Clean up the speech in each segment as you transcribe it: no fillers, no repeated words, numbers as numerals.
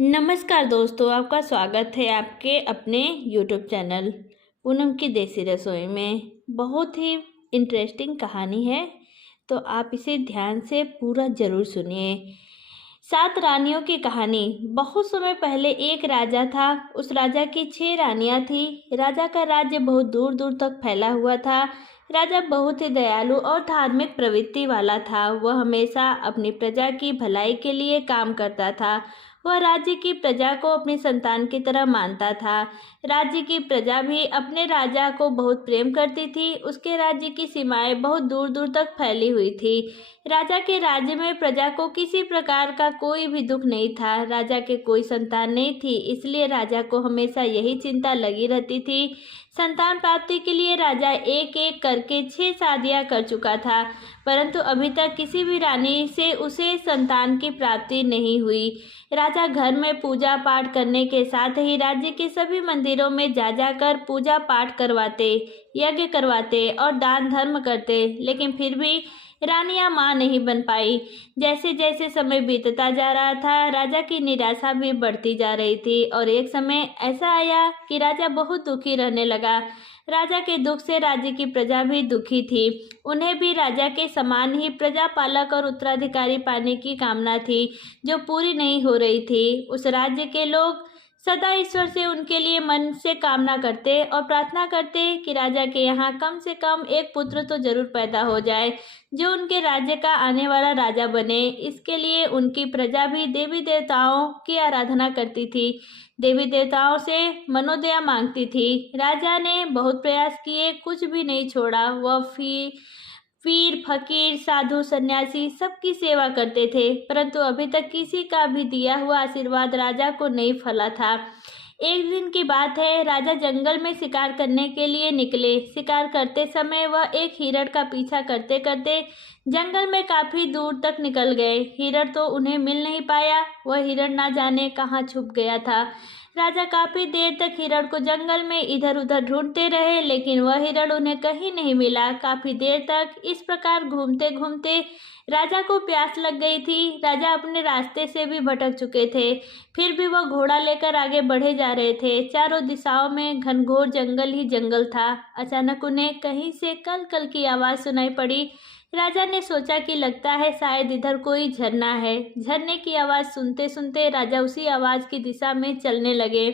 नमस्कार दोस्तों, आपका स्वागत है आपके अपने यूट्यूब चैनल पूनम की देसी रसोई में। बहुत ही इंटरेस्टिंग कहानी है, तो आप इसे ध्यान से पूरा ज़रूर सुनिए। 7 रानियों की कहानी। बहुत समय पहले एक राजा था। उस राजा की 6 रानियां थी। राजा का राज्य बहुत दूर दूर तक फैला हुआ था। राजा बहुत ही दयालु और धार्मिक प्रवृत्ति वाला था। वह हमेशा अपनी प्रजा की भलाई के लिए काम करता था। वह राज्य की प्रजा को अपनी संतान की तरह मानता था। राज्य की प्रजा भी अपने राजा को बहुत प्रेम करती थी। उसके राज्य की सीमाएं बहुत दूर दूर तक फैली हुई थी। राजा के राज्य में प्रजा को किसी प्रकार का कोई भी दुख नहीं था। राजा के कोई संतान नहीं थी, इसलिए राजा को हमेशा यही चिंता लगी रहती थी। संतान प्राप्ति के लिए राजा एक एक करके 6 शादियां कर चुका था, परंतु अभी तक किसी भी रानी से उसे संतान की प्राप्ति नहीं हुई। राजा घर में पूजा पाठ करने के साथ ही राज्य के सभी मंदिरों में जा जाकर पूजा पाठ करवाते, यज्ञ करवाते और दान धर्म करते, लेकिन फिर भी रानियां मां नहीं बन पाई। जैसे जैसे समय बीतता जा रहा था, राजा की निराशा भी बढ़ती जा रही थी और एक समय ऐसा आया कि राजा बहुत दुखी रहने लगा। राजा के दुख से राज्य की प्रजा भी दुखी थी। उन्हें भी राजा के समान ही प्रजा पालक और उत्तराधिकारी पाने की कामना थी, जो पूरी नहीं हो रही थी। उस राज्य के लोग सदा ईश्वर से उनके लिए मन से कामना करते और प्रार्थना करते कि राजा के यहाँ कम से कम एक पुत्र तो जरूर पैदा हो जाए, जो उनके राज्य का आने वाला राजा बने। इसके लिए उनकी प्रजा भी देवी देवताओं की आराधना करती थी, देवी देवताओं से मनोदया मांगती थी। राजा ने बहुत प्रयास किए, कुछ भी नहीं छोड़ा। वह पीर फकीर साधु सन्यासी सबकी सेवा करते थे, परंतु अभी तक किसी का भी दिया हुआ आशीर्वाद राजा को नहीं फला था। एक दिन की बात है, राजा जंगल में शिकार करने के लिए निकले। शिकार करते समय वह एक हिरण का पीछा करते करते जंगल में काफी दूर तक निकल गए। हिरण तो उन्हें मिल नहीं पाया। वह हिरण ना जाने कहाँ छुप गया था। राजा काफी देर तक हिरण को जंगल में इधर उधर ढूंढते रहे, लेकिन वह हिरण उन्हें कहीं नहीं मिला। काफी देर तक इस प्रकार घूमते घूमते राजा को प्यास लग गई थी। राजा अपने रास्ते से भी भटक चुके थे, फिर भी वह घोड़ा लेकर आगे बढ़े जा रहे थे। चारों दिशाओं में घनघोर जंगल ही जंगल था। अचानक उन्हें कहीं से कल कल की आवाज सुनाई पड़ी। राजा ने सोचा कि लगता है शायद इधर कोई झरना है। झरने की आवाज सुनते सुनते राजा उसी आवाज की दिशा में चलने लगे।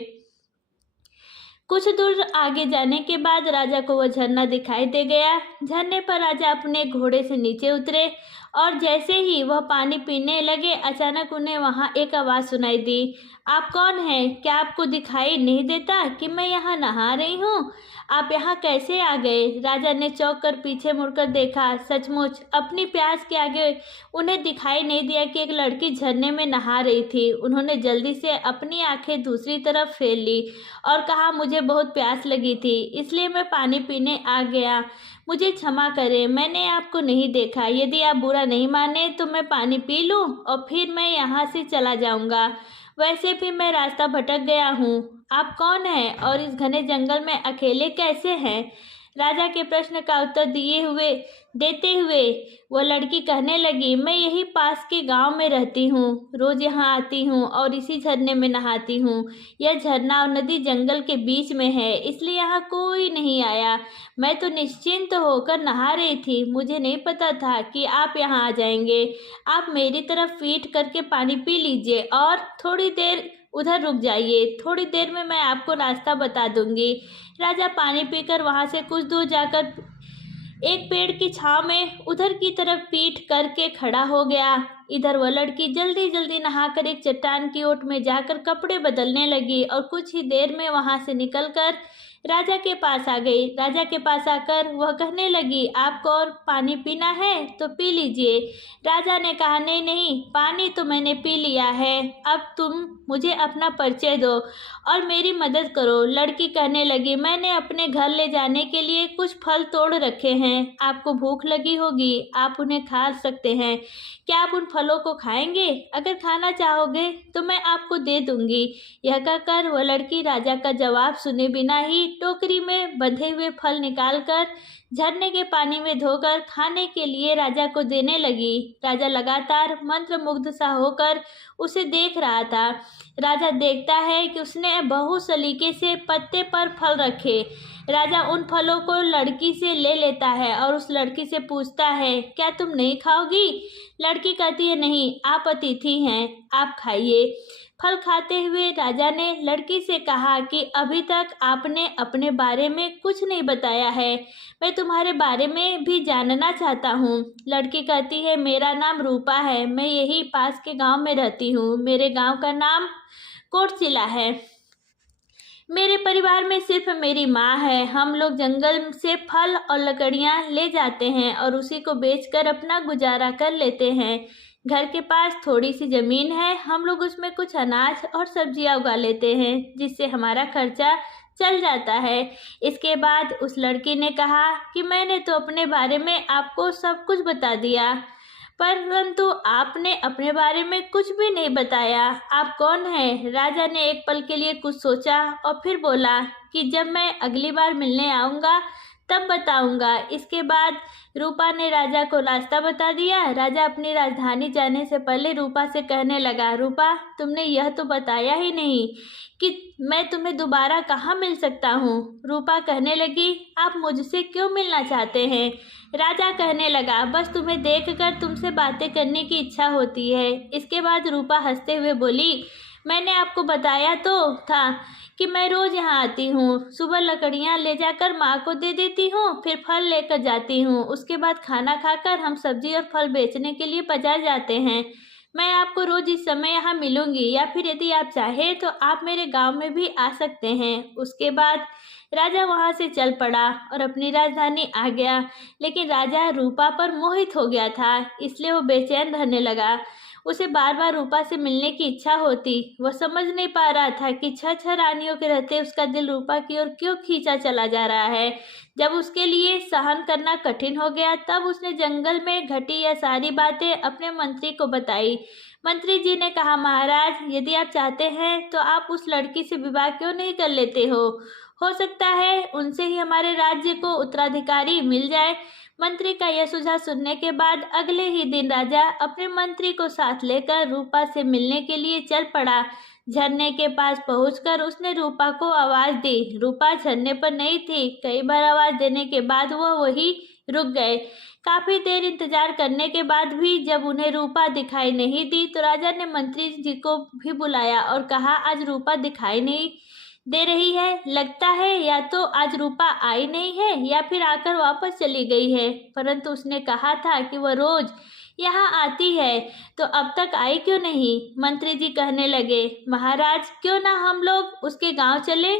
कुछ दूर आगे जाने के बाद राजा को वह झरना दिखाई दे गया। झरने पर राजा अपने घोड़े से नीचे उतरे और जैसे ही वह पानी पीने लगे, अचानक उन्हें वहां एक आवाज सुनाई दी। आप कौन हैं? क्या आपको दिखाई नहीं देता कि मैं यहाँ नहा रही हूँ? आप यहाँ कैसे आ गए? राजा ने चौंक कर पीछे मुड़कर देखा। सचमुच अपनी प्यास के आगे उन्हें दिखाई नहीं दिया कि एक लड़की झरने में नहा रही थी। उन्होंने जल्दी से अपनी आंखें दूसरी तरफ फेर ली और कहा, मुझे बहुत प्यास लगी थी, इसलिए मैं पानी पीने आ गया। मुझे क्षमा करें, मैंने आपको नहीं देखा। यदि आप बुरा नहीं माने तो मैं पानी पी लूं और फिर मैं यहाँ से चला जाऊंगा। वैसे भी मैं रास्ता भटक गया हूँ। आप कौन हैं और इस घने जंगल में अकेले कैसे हैं? राजा के प्रश्न का उत्तर देते हुए वह लड़की कहने लगी, मैं यही पास के गांव में रहती हूँ। रोज यहाँ आती हूँ और इसी झरने में नहाती हूँ। यह झरना और नदी जंगल के बीच में है, इसलिए यहाँ कोई नहीं आया। मैं तो निश्चिंत होकर नहा रही थी। मुझे नहीं पता था कि आप यहाँ आ जाएंगे। आप मेरी तरफ पीठ करके पानी पी लीजिए और थोड़ी देर उधर रुक जाइए। थोड़ी देर में मैं आपको रास्ता बता दूंगी। राजा पानी पीकर वहां से कुछ दूर जाकर एक पेड़ की छांव में उधर की तरफ पीठ करके खड़ा हो गया। इधर वह लड़की जल्दी जल्दी नहाकर एक चट्टान की ओट में जाकर कपड़े बदलने लगी और कुछ ही देर में वहां से निकलकर राजा के पास आ गई। राजा के पास आकर वह कहने लगी, आपको और पानी पीना है तो पी लीजिए। राजा ने कहा, नहीं नहीं, पानी तो मैंने पी लिया है। अब तुम मुझे अपना परिचय दो और मेरी मदद करो। लड़की कहने लगी, मैंने अपने घर ले जाने के लिए कुछ फल तोड़ रखे हैं। आपको भूख लगी होगी, आप उन्हें खा सकते हैं। क्या आप उन फलों को खाएंगे? अगर खाना चाहोगे तो मैं आपको दे दूंगी। यह कहकर वह लड़की राजा का जवाब सुने बिना ही टोकरी में बंधे हुए फल निकालकर झरने के पानी में धोकर खाने के लिए राजा को देने लगी। राजा लगातार मंत्रमुग्ध सा होकर उसे देख रहा था। राजा देखता है कि उसने बहुत सलीके से पत्ते पर फल रखे। राजा उन फलों को लड़की से ले लेता है और उस लड़की से पूछता है, क्या तुम नहीं खाओगी? लड़की कहती है, नहीं, आप अतिथि हैं, आप खाइए। फल खाते हुए राजा ने लड़की से कहा कि अभी तक आपने अपने बारे में कुछ नहीं बताया है, मैं तुम्हारे बारे में भी जानना चाहता हूँ। लड़की कहती है, मेरा नाम रूपा है, मैं यही पास के गांव में रहती हूँ। मेरे गांव का नाम कोटशिला है। मेरे परिवार में सिर्फ मेरी माँ है। हम लोग जंगल से फल और लकड़ियाँ ले जाते हैं और उसी को बेचकर अपना गुजारा कर लेते हैं। घर के पास थोड़ी सी ज़मीन है, हम लोग उसमें कुछ अनाज और सब्जियाँ उगा लेते हैं, जिससे हमारा खर्चा चल जाता है। इसके बाद उस लड़की ने कहा कि मैंने तो अपने बारे में आपको सब कुछ बता दिया, परंतु आपने अपने बारे में कुछ भी नहीं बताया। आप कौन हैं? राजा ने एक पल के लिए कुछ सोचा और फिर बोला कि जब मैं अगली बार मिलने आऊँगा तब बताऊँगा। इसके बाद रूपा ने राजा को रास्ता बता दिया। राजा अपनी राजधानी जाने से पहले रूपा से कहने लगा, रूपा, तुमने यह तो बताया ही नहीं कि मैं तुम्हें दोबारा कहाँ मिल सकता हूँ। रूपा कहने लगी, आप मुझसे क्यों मिलना चाहते हैं? राजा कहने लगा, बस तुम्हें देखकर तुमसे बातें करने की इच्छा होती है। इसके बाद रूपा हंसते हुए बोली, मैंने आपको बताया तो था कि मैं रोज़ यहाँ आती हूँ। सुबह लकड़ियाँ ले जाकर माँ को दे देती हूँ, फिर फल लेकर जाती हूँ। उसके बाद खाना खाकर हम सब्जी और फल बेचने के लिए बाजार जाते हैं। मैं आपको रोज़ इस समय यहाँ मिलूंगी, या फिर यदि आप चाहें तो आप मेरे गांव में भी आ सकते हैं। उसके बाद राजा वहाँ से चल पड़ा और अपनी राजधानी आ गया। लेकिन राजा रूपा पर मोहित हो गया था, इसलिए वो बेचैन रहने लगा। उसे बार बार रूपा से मिलने की इच्छा होती। वह समझ नहीं पा रहा था कि छह रानियों के रहते उसका दिल रूपा की ओर क्यों खींचा चला जा रहा है। जब उसके लिए सहन करना कठिन हो गया, तब उसने जंगल में घटी यह सारी बातें अपने मंत्री को बताई। मंत्री जी ने कहा, महाराज, यदि आप चाहते हैं तो आप उस लड़की से विवाह क्यों नहीं कर लेते हो सकता है उनसे ही हमारे राज्य को उत्तराधिकारी मिल जाए। मंत्री का यह सुझाव सुनने के बाद अगले ही दिन राजा अपने मंत्री को साथ लेकर रूपा से मिलने के लिए चल पड़ा। झरने के पास पहुंचकर उसने रूपा को आवाज दी। रूपा झरने पर नहीं थी। कई बार आवाज देने के बाद वह वहीं रुक गए। काफी देर इंतजार करने के बाद भी जब उन्हें रूपा दिखाई नहीं दी, तो राजा ने मंत्री जी को भी बुलाया और कहा, आज रूपा दिखाई नहीं दे रही है। लगता है या तो आज रूपा आई नहीं है या फिर आकर वापस चली गई है। परंतु उसने कहा था कि वह रोज यहाँ आती है, तो अब तक आई क्यों नहीं? मंत्री जी कहने लगे, महाराज, क्यों ना हम लोग उसके गांव चले?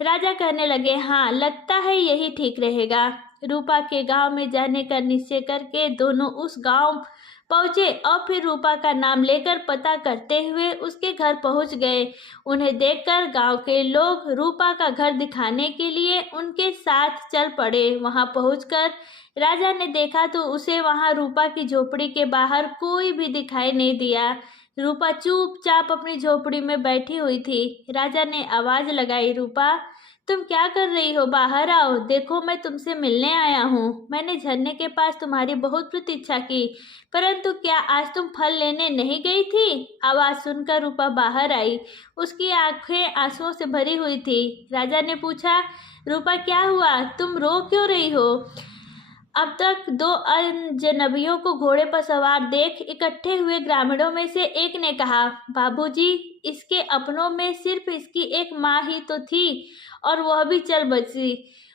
राजा कहने लगे, हाँ, लगता है यही ठीक रहेगा। रूपा के गांव में जाने का निश्चय करके दोनों उस गांव पहुंचे और फिर रूपा का नाम लेकर पता करते हुए उसके घर पहुंच गए। उन्हें देखकर गांव के लोग रूपा का घर दिखाने के लिए उनके साथ चल पड़े। वहां पहुंचकर राजा ने देखा तो उसे वहां रूपा की झोपड़ी के बाहर कोई भी दिखाई नहीं दिया। रूपा चुपचाप अपनी झोपड़ी में बैठी हुई थी। राजा ने आवाज लगाई, रूपा, तुम क्या कर रही हो? बाहर आओ, देखो मैं तुमसे मिलने आया हूँ। मैंने झरने के पास तुम्हारी बहुत प्रतीक्षा की, परंतु क्या आज तुम फल लेने नहीं गई थी? आवाज सुनकर रूपा बाहर आई। उसकी आंखें आंसुओं से भरी हुई थी। राजा ने पूछा, रूपा, क्या हुआ? तुम रो क्यों रही हो? अब तक दो अजनबियों को घोड़े पर सवार देख इकट्ठे हुए ग्रामीणों में से एक ने कहा, बाबूजी, इसके अपनों में सिर्फ इसकी एक माँ ही तो थी और वह भी चल बची।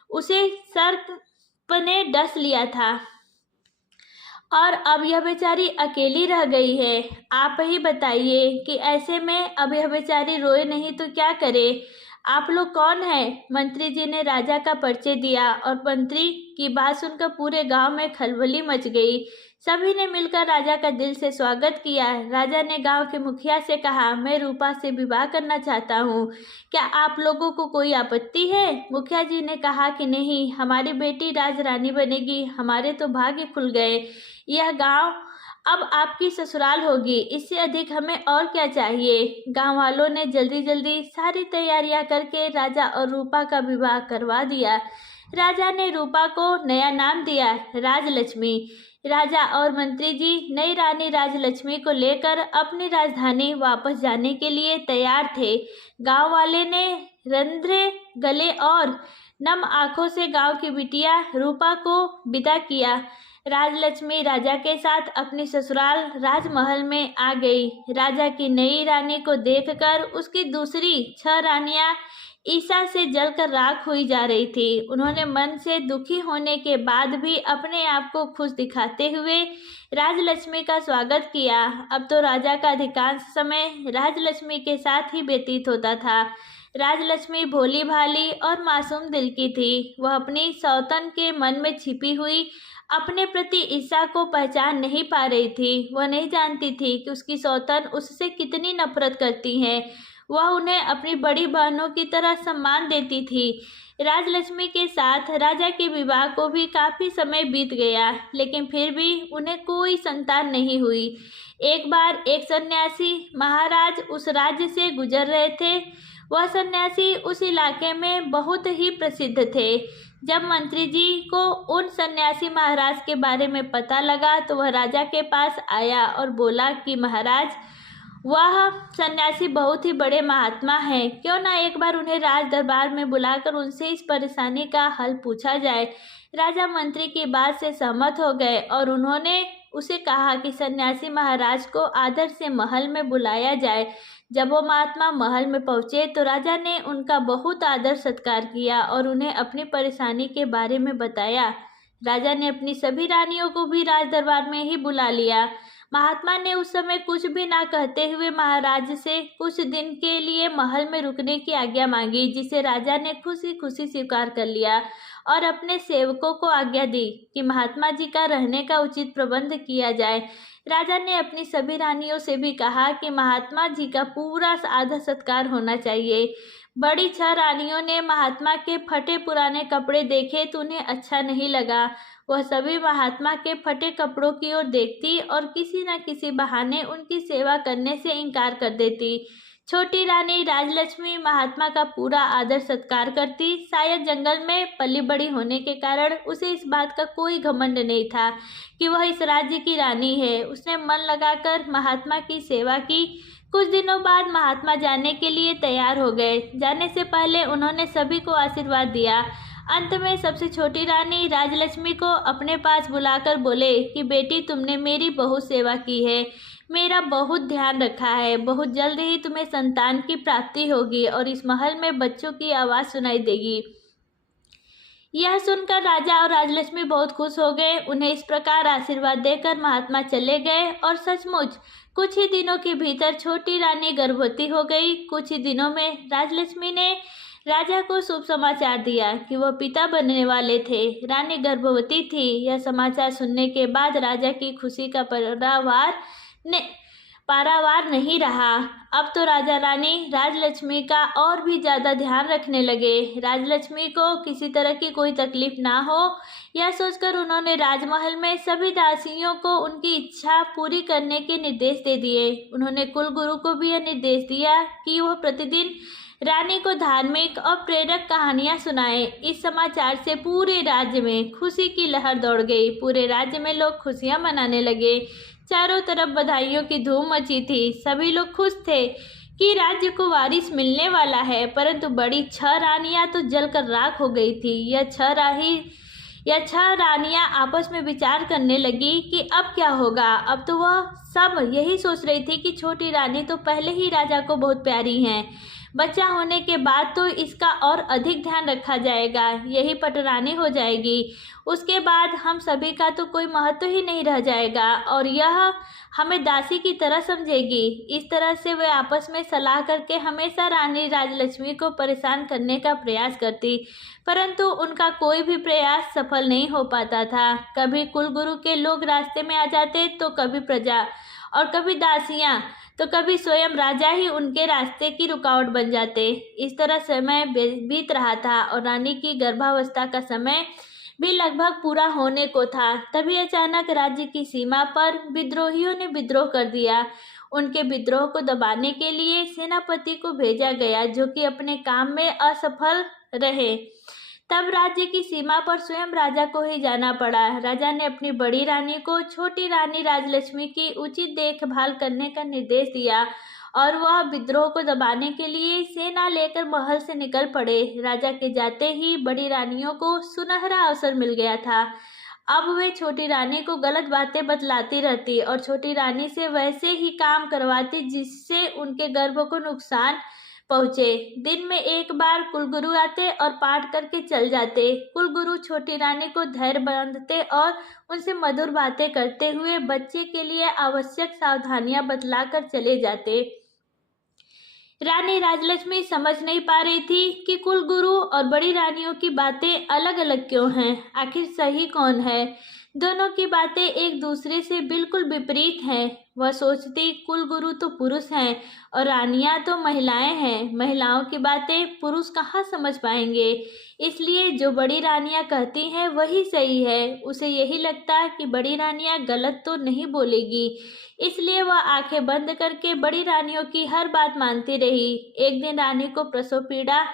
उसे सर्प ने डस लिया था और अब यह बेचारी अकेली रह गई है। आप ही बताइए कि ऐसे में अब यह बेचारी रोए नहीं तो क्या करे? आप लोग कौन हैं? मंत्री जी ने राजा का परिचय दिया और मंत्री की बात सुनकर पूरे गांव में खलबली मच गई। सभी ने मिलकर राजा का दिल से स्वागत किया। राजा ने गांव के मुखिया से कहा, मैं रूपा से विवाह करना चाहता हूँ, क्या आप लोगों को कोई आपत्ति है? मुखिया जी ने कहा कि नहीं, हमारी बेटी राजरानी बनेगी। हमारे तो भाग्य खुल गए। यह गांव अब आपकी ससुराल होगी, इससे अधिक हमें और क्या चाहिए। गांव वालों ने जल्दी जल्दी सारी तैयारियां करके राजा और रूपा का विवाह करवा दिया। राजा ने रूपा को नया नाम दिया राजलक्ष्मी। राजा और मंत्री जी नई रानी राजलक्ष्मी को लेकर अपनी राजधानी वापस जाने के लिए तैयार थे। गांव वाले ने रंध्रे गले और नम आंखों से गांव की बिटिया रूपा को विदा किया। राजलक्ष्मी राजा के साथ अपनी ससुराल राजमहल में आ गई। राजा की नई रानी को देखकर उसकी दूसरी 6 रानियां ईर्ष्या से जलकर राख हुई जा रही थी। उन्होंने मन से दुखी होने के बाद भी अपने आप को खुश दिखाते हुए राजलक्ष्मी का स्वागत किया। अब तो राजा का अधिकांश समय राजलक्ष्मी के साथ ही व्यतीत होता था। राजलक्ष्मी भोली भाली और मासूम दिल की थी। वह अपनी सौतन के मन में छिपी हुई अपने प्रति ईर्ष्या को पहचान नहीं पा रही थी। वह नहीं जानती थी कि उसकी सौतन उससे कितनी नफरत करती हैं। वह उन्हें अपनी बड़ी बहनों की तरह सम्मान देती थी। राजलक्ष्मी के साथ राजा के विवाह को भी काफी समय बीत गया, लेकिन फिर भी उन्हें कोई संतान नहीं हुई। एक बार एक सन्यासी महाराज उस राज्य से गुजर रहे थे। वह सन्यासी उस इलाके में बहुत ही प्रसिद्ध थे। जब मंत्री जी को उन सन्यासी महाराज के बारे में पता लगा तो वह राजा के पास आया और बोला कि महाराज, वह सन्यासी बहुत ही बड़े महात्मा हैं, क्यों ना एक बार उन्हें राज दरबार में बुलाकर उनसे इस परेशानी का हल पूछा जाए। राजा मंत्री की बात से सहमत हो गए और उन्होंने उसे कहा कि सन्यासी महाराज को आदर से महल में बुलाया जाए। जब वो महात्मा महल में पहुंचे तो राजा ने उनका बहुत आदर सत्कार किया और उन्हें अपनी परेशानी के बारे में बताया। राजा ने अपनी सभी रानियों को भी राज दरबार में ही बुला लिया। महात्मा ने उस समय कुछ भी ना कहते हुए महाराज से कुछ दिन के लिए महल में रुकने की आज्ञा मांगी, जिसे राजा ने खुशी खुशी स्वीकार कर लिया और अपने सेवकों को आज्ञा दी कि महात्मा जी का रहने का उचित प्रबंध किया जाए। राजा ने अपनी सभी रानियों से भी कहा कि महात्मा जी का पूरा आदर सत्कार होना चाहिए। बड़ी 6 रानियों ने महात्मा के फटे पुराने कपड़े देखे तो उन्हें अच्छा नहीं लगा। वह सभी महात्मा के फटे कपड़ों की ओर देखती और किसी न किसी बहाने उनकी सेवा करने से इनकार कर देती। छोटी रानी राजलक्ष्मी महात्मा का पूरा आदर सत्कार करती। शायद जंगल में पली बड़ी होने के कारण उसे इस बात का कोई घमंड नहीं था कि वह इस राज्य की रानी है। उसने मन लगाकर महात्मा की सेवा की। कुछ दिनों बाद महात्मा जाने के लिए तैयार हो गए। जाने से पहले उन्होंने सभी को आशीर्वाद दिया। अंत में सबसे छोटी रानी राजलक्ष्मी को अपने पास बुलाकर बोले कि बेटी, तुमने मेरी बहुत सेवा की है, मेरा बहुत ध्यान रखा है। बहुत जल्द ही तुम्हें संतान की प्राप्ति होगी और इस महल में बच्चों की आवाज़ सुनाई देगी। यह सुनकर राजा और राजलक्ष्मी बहुत खुश हो गए। उन्हें इस प्रकार आशीर्वाद देकर महात्मा चले गए और सचमुच कुछ ही दिनों के भीतर छोटी रानी गर्भवती हो गई। कुछ ही दिनों में राजलक्ष्मी ने राजा को शुभ समाचार दिया कि वह पिता बनने वाले थे। रानी गर्भवती थी। यह समाचार सुनने के बाद राजा की खुशी का पारावार नहीं रहा। अब तो राजा रानी राजलक्ष्मी का और भी ज़्यादा ध्यान रखने लगे। राजलक्ष्मी को किसी तरह की कोई तकलीफ ना हो, यह सोचकर उन्होंने राजमहल में सभी दासियों को उनकी इच्छा पूरी करने के निर्देश दे दिए। उन्होंने कुलगुरु को भी यह निर्देश दिया कि वह प्रतिदिन रानी को धार्मिक और प्रेरक कहानियां सुनाए। इस समाचार से पूरे राज्य में खुशी की लहर दौड़ गई। पूरे राज्य में लोग खुशियां मनाने लगे। चारों तरफ बधाइयों की धूम मची थी। सभी लोग खुश थे कि राज्य को वारिस मिलने वाला है, परंतु बड़ी 6 रानियां तो जलकर राख हो गई थी। यह 6 रानियां आपस में विचार करने लगी कि अब क्या होगा। अब तो वह सब यही सोच रही थी कि छोटी रानी तो पहले ही राजा को बहुत प्यारी हैं, बच्चा होने के बाद तो इसका और अधिक ध्यान रखा जाएगा, यही पटरानी हो जाएगी। उसके बाद हम सभी का तो कोई महत्व ही नहीं रह जाएगा और यह हमें दासी की तरह समझेगी। इस तरह से वे आपस में सलाह करके हमेशा रानी राजलक्ष्मी को परेशान करने का प्रयास करती, परंतु उनका कोई भी प्रयास सफल नहीं हो पाता था। कभी कुलगुरु के लोग रास्ते में आ जाते तो कभी प्रजा और कभी दासियां तो कभी स्वयं राजा ही उनके रास्ते की रुकावट बन जाते। इस तरह समय बीत रहा था और रानी की गर्भावस्था का समय भी लगभग पूरा होने को था। तभी अचानक राज्य की सीमा पर विद्रोहियों ने विद्रोह कर दिया। उनके विद्रोह को दबाने के लिए सेनापति को भेजा गया, जो कि अपने काम में असफल रहे। तब राज्य की सीमा पर स्वयं राजा को ही जाना पड़ा। राजा ने अपनी बड़ी रानी को छोटी रानी राजलक्ष्मी की उचित देखभाल करने का निर्देश दिया और वह विद्रोह को दबाने के लिए सेना लेकर महल से निकल पड़े। राजा के जाते ही बड़ी रानियों को सुनहरा अवसर मिल गया था। अब वे छोटी रानी को गलत बातें बतलाती रहती और छोटी रानी से वैसे ही काम करवाती जिससे उनके गर्भ को नुकसान पहुंचे। दिन में एक बार कुलगुरु आते और पाठ करके चल जाते। कुलगुरु छोटी रानी को धैर्य बांधते और उनसे मधुर बातें करते हुए बच्चे के लिए आवश्यक सावधानियां बतलाकर चले जाते। रानी राजलक्ष्मी समझ नहीं पा रही थी कि कुलगुरु और बड़ी रानियों की बातें अलग अलग क्यों हैं। आखिर सही कौन है? दोनों की बातें एक दूसरे से बिल्कुल विपरीत हैं। वह सोचती कुलगुरु तो पुरुष हैं और रानियां तो महिलाएं हैं। महिलाओं की बातें पुरुष कहाँ समझ पाएंगे। इसलिए जो बड़ी रानियां कहती हैं वही सही है। उसे यही लगता कि बड़ी रानियां गलत तो नहीं बोलेगी, इसलिए वह आंखें बंद करके बड़ी रानियों की हर बात मानती रही। एक दिन रानी को प्रसव पीड़ा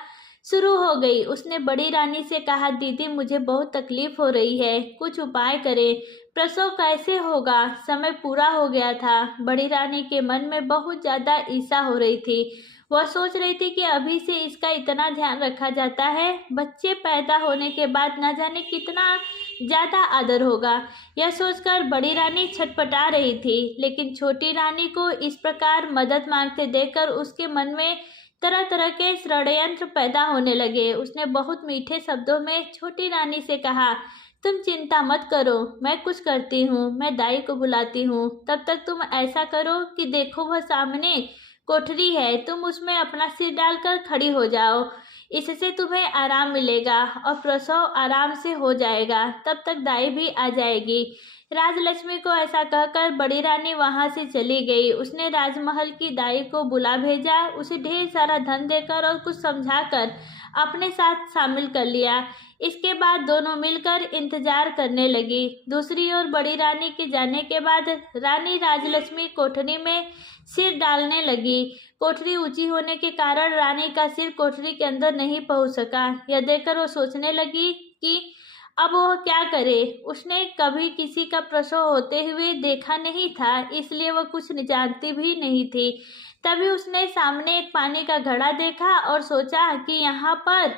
शुरू हो गई। उसने बड़ी रानी से कहा, दीदी मुझे बहुत तकलीफ हो रही है, कुछ उपाय करें। प्रसव कैसे होगा? समय पूरा हो गया था। बड़ी रानी के मन में बहुत ज्यादा ईर्ष्या हो रही थी। वह सोच रही थी कि अभी से इसका इतना ध्यान रखा जाता है, बच्चे पैदा होने के बाद न जाने कितना ज्यादा आदर होगा। यह सोचकर बड़ी रानी छटपटा रही थी, लेकिन छोटी रानी को इस प्रकार मदद मांगते देखकर उसके मन में तरह तरह के षड्यंत्र पैदा होने लगे। उसने बहुत मीठे शब्दों में छोटी रानी से कहा, तुम चिंता मत करो, मैं कुछ करती हूँ। मैं दाई को बुलाती हूँ। तब तक तुम ऐसा करो कि देखो वह सामने कोठरी है, तुम उसमें अपना सिर डालकर खड़ी हो जाओ। इससे तुम्हें आराम मिलेगा और प्रसव आराम से हो जाएगा। तब तक दाई भी आ जाएगी। राजलक्ष्मी को ऐसा कहकर बड़ी रानी वहां से चली गई। उसने राजमहल की दाई को बुला भेजा, उसे ढेर सारा धन देकर और कुछ समझाकर अपने साथ शामिल कर लिया। इसके बाद दोनों मिलकर इंतजार करने लगी। दूसरी ओर बड़ी रानी के जाने के बाद रानी राजलक्ष्मी कोठरी में सिर डालने लगी। कोठरी ऊंची होने के कारण रानी का सिर कोठरी के अंदर नहीं पहुंच सका। यह देखकर वो सोचने लगी कि अब वह क्या करे। उसने कभी किसी का प्रसव होते हुए देखा नहीं था, इसलिए वह कुछ जानती भी नहीं थी। तभी उसने सामने एक पानी का घड़ा देखा और सोचा कि यहाँ पर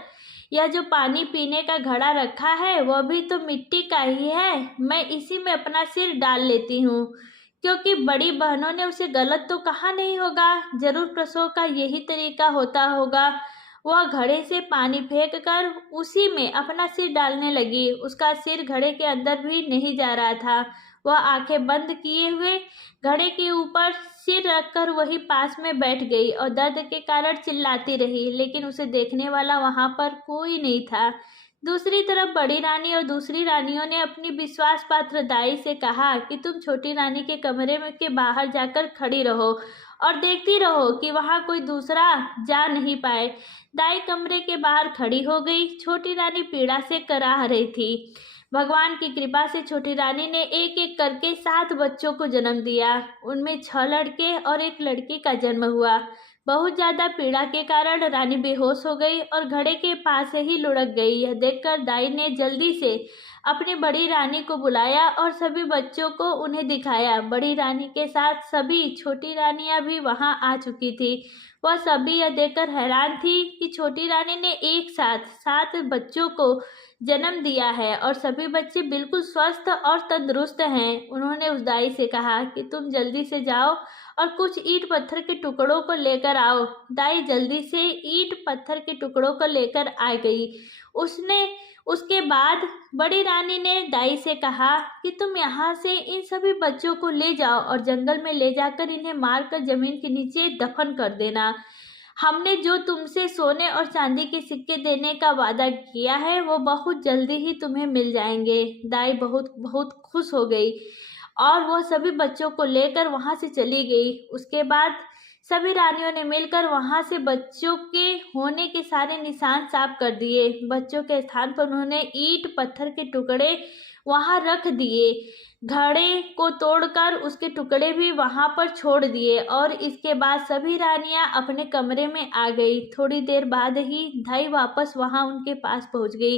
यह जो पानी पीने का घड़ा रखा है वह भी तो मिट्टी का ही है, मैं इसी में अपना सिर डाल लेती हूँ, क्योंकि बड़ी बहनों ने उसे गलत तो कहा नहीं होगा। जरूर प्रसव का यही तरीका होता होगा। वह घड़े से पानी फेंक कर उसी में अपना सिर डालने लगी। उसका सिर घड़े के अंदर भी नहीं जा रहा था। वह आंखें बंद किए हुए घड़े के ऊपर सिर रखकर वही पास में बैठ गई और दर्द के कारण चिल्लाती रही, लेकिन उसे देखने वाला वहां पर कोई नहीं था। दूसरी तरफ बड़ी रानी और दूसरी रानियों ने अपनी विश्वास पात्र दाई से कहा कि तुम छोटी रानी के कमरे में के बाहर जाकर खड़ी रहो और देखती रहो कि वहां कोई दूसरा जा नहीं पाए। दाई कमरे के बाहर खड़ी हो गई। छोटी रानी पीड़ा से कराह रही थी। भगवान की कृपा से छोटी रानी ने एक एक करके 7 बच्चों को जन्म दिया। उनमें 6 लड़के और 1 लड़की का जन्म हुआ। बहुत ज्यादा पीड़ा के कारण रानी बेहोश हो गई और घड़े के पास ही लुढ़क गई। यह देखकर दाई ने जल्दी से अपनी बड़ी रानी को बुलाया और सभी बच्चों को उन्हें दिखाया। बड़ी रानी के साथ सभी छोटी रानियां भी वहां आ चुकी थी। वह सभी यह देखकर हैरान थी कि छोटी रानी ने एक साथ 7 बच्चों को जन्म दिया है और सभी बच्चे बिल्कुल स्वस्थ और तंदुरुस्त हैं। उन्होंने उस दाई से कहा कि तुम जल्दी से जाओ और कुछ ईंट पत्थर के टुकड़ों को लेकर आओ। दाई जल्दी से ईंट पत्थर के टुकड़ों को लेकर आ गई। उसके बाद बड़ी रानी ने दाई से कहा कि तुम यहाँ से इन सभी बच्चों को ले जाओ और जंगल में ले जाकर इन्हें मारकर जमीन के नीचे दफन कर देना। हमने जो तुमसे सोने और चांदी के सिक्के देने का वादा किया है वो बहुत जल्दी ही तुम्हें मिल जाएंगे। दाई बहुत बहुत खुश हो गई और वह सभी बच्चों को लेकर वहां से चली गई। उसके बाद सभी रानियों ने मिलकर वहां से बच्चों के होने के सारे निशान साफ कर दिए। बच्चों के स्थान पर उन्होंने ईंट पत्थर के टुकड़े वहां रख दिए। घड़े को तोड़कर उसके टुकड़े भी वहां पर छोड़ दिए और इसके बाद सभी रानियां अपने कमरे में आ गई। थोड़ी देर बाद ही धाई वापस वहां उनके पास पहुंच गई।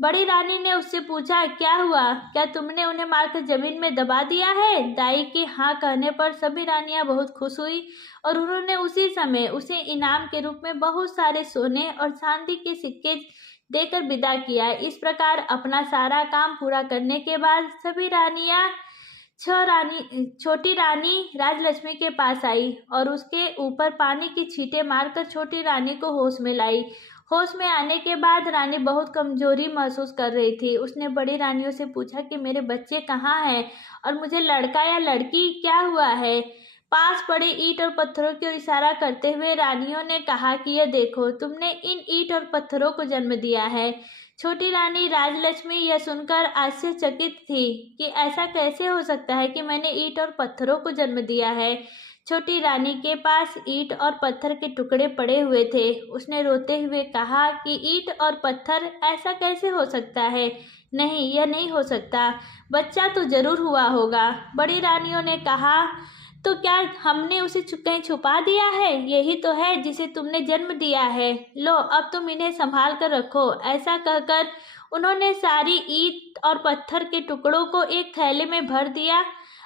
बड़ी रानी ने उससे पूछा, क्या हुआ? क्या तुमने उन्हें मारकर जमीन में दबा दिया है? दाई के हाँ कहने पर सभी रानियां बहुत खुश हुई और उन्होंने उसी समय उसे इनाम के रूप में बहुत सारे सोने और चांदी के सिक्के देकर विदा किया। इस प्रकार अपना सारा काम पूरा करने के बाद सभी रानियां छोटी रानी राजलक्ष्मी के पास आई और उसके ऊपर पानी की छींटे मारकर छोटी रानी को होश में लाई। होश में आने के बाद रानी बहुत कमजोरी महसूस कर रही थी। उसने बड़ी रानियों से पूछा कि मेरे बच्चे कहाँ हैं और मुझे लड़का या लड़की क्या हुआ है? पास पड़े ईंट और पत्थरों की ओर इशारा करते हुए रानियों ने कहा कि यह देखो, तुमने इन ईंट और पत्थरों को जन्म दिया है। छोटी रानी राजलक्ष्मी यह सुनकर आश्चर्यचकित थी कि ऐसा कैसे हो सकता है कि मैंने ईंट और पत्थरों को जन्म दिया है। छोटी रानी के पास ईंट और पत्थर के टुकड़े पड़े हुए थे। उसने रोते हुए कहा कि ईंट और पत्थर, ऐसा कैसे हो सकता है? नहीं, यह नहीं हो सकता। बच्चा तो जरूर हुआ होगा। बड़ी रानियों ने कहा, तो क्या हमने उसे कहीं छुपा दिया है? यही तो है जिसे तुमने जन्म दिया है। लो, अब तुम इन्हें संभाल कर रखो। ऐसा कहकर उन्होंने सारी ईंट और पत्थर के टुकड़ों को एक थैले में भर दिया।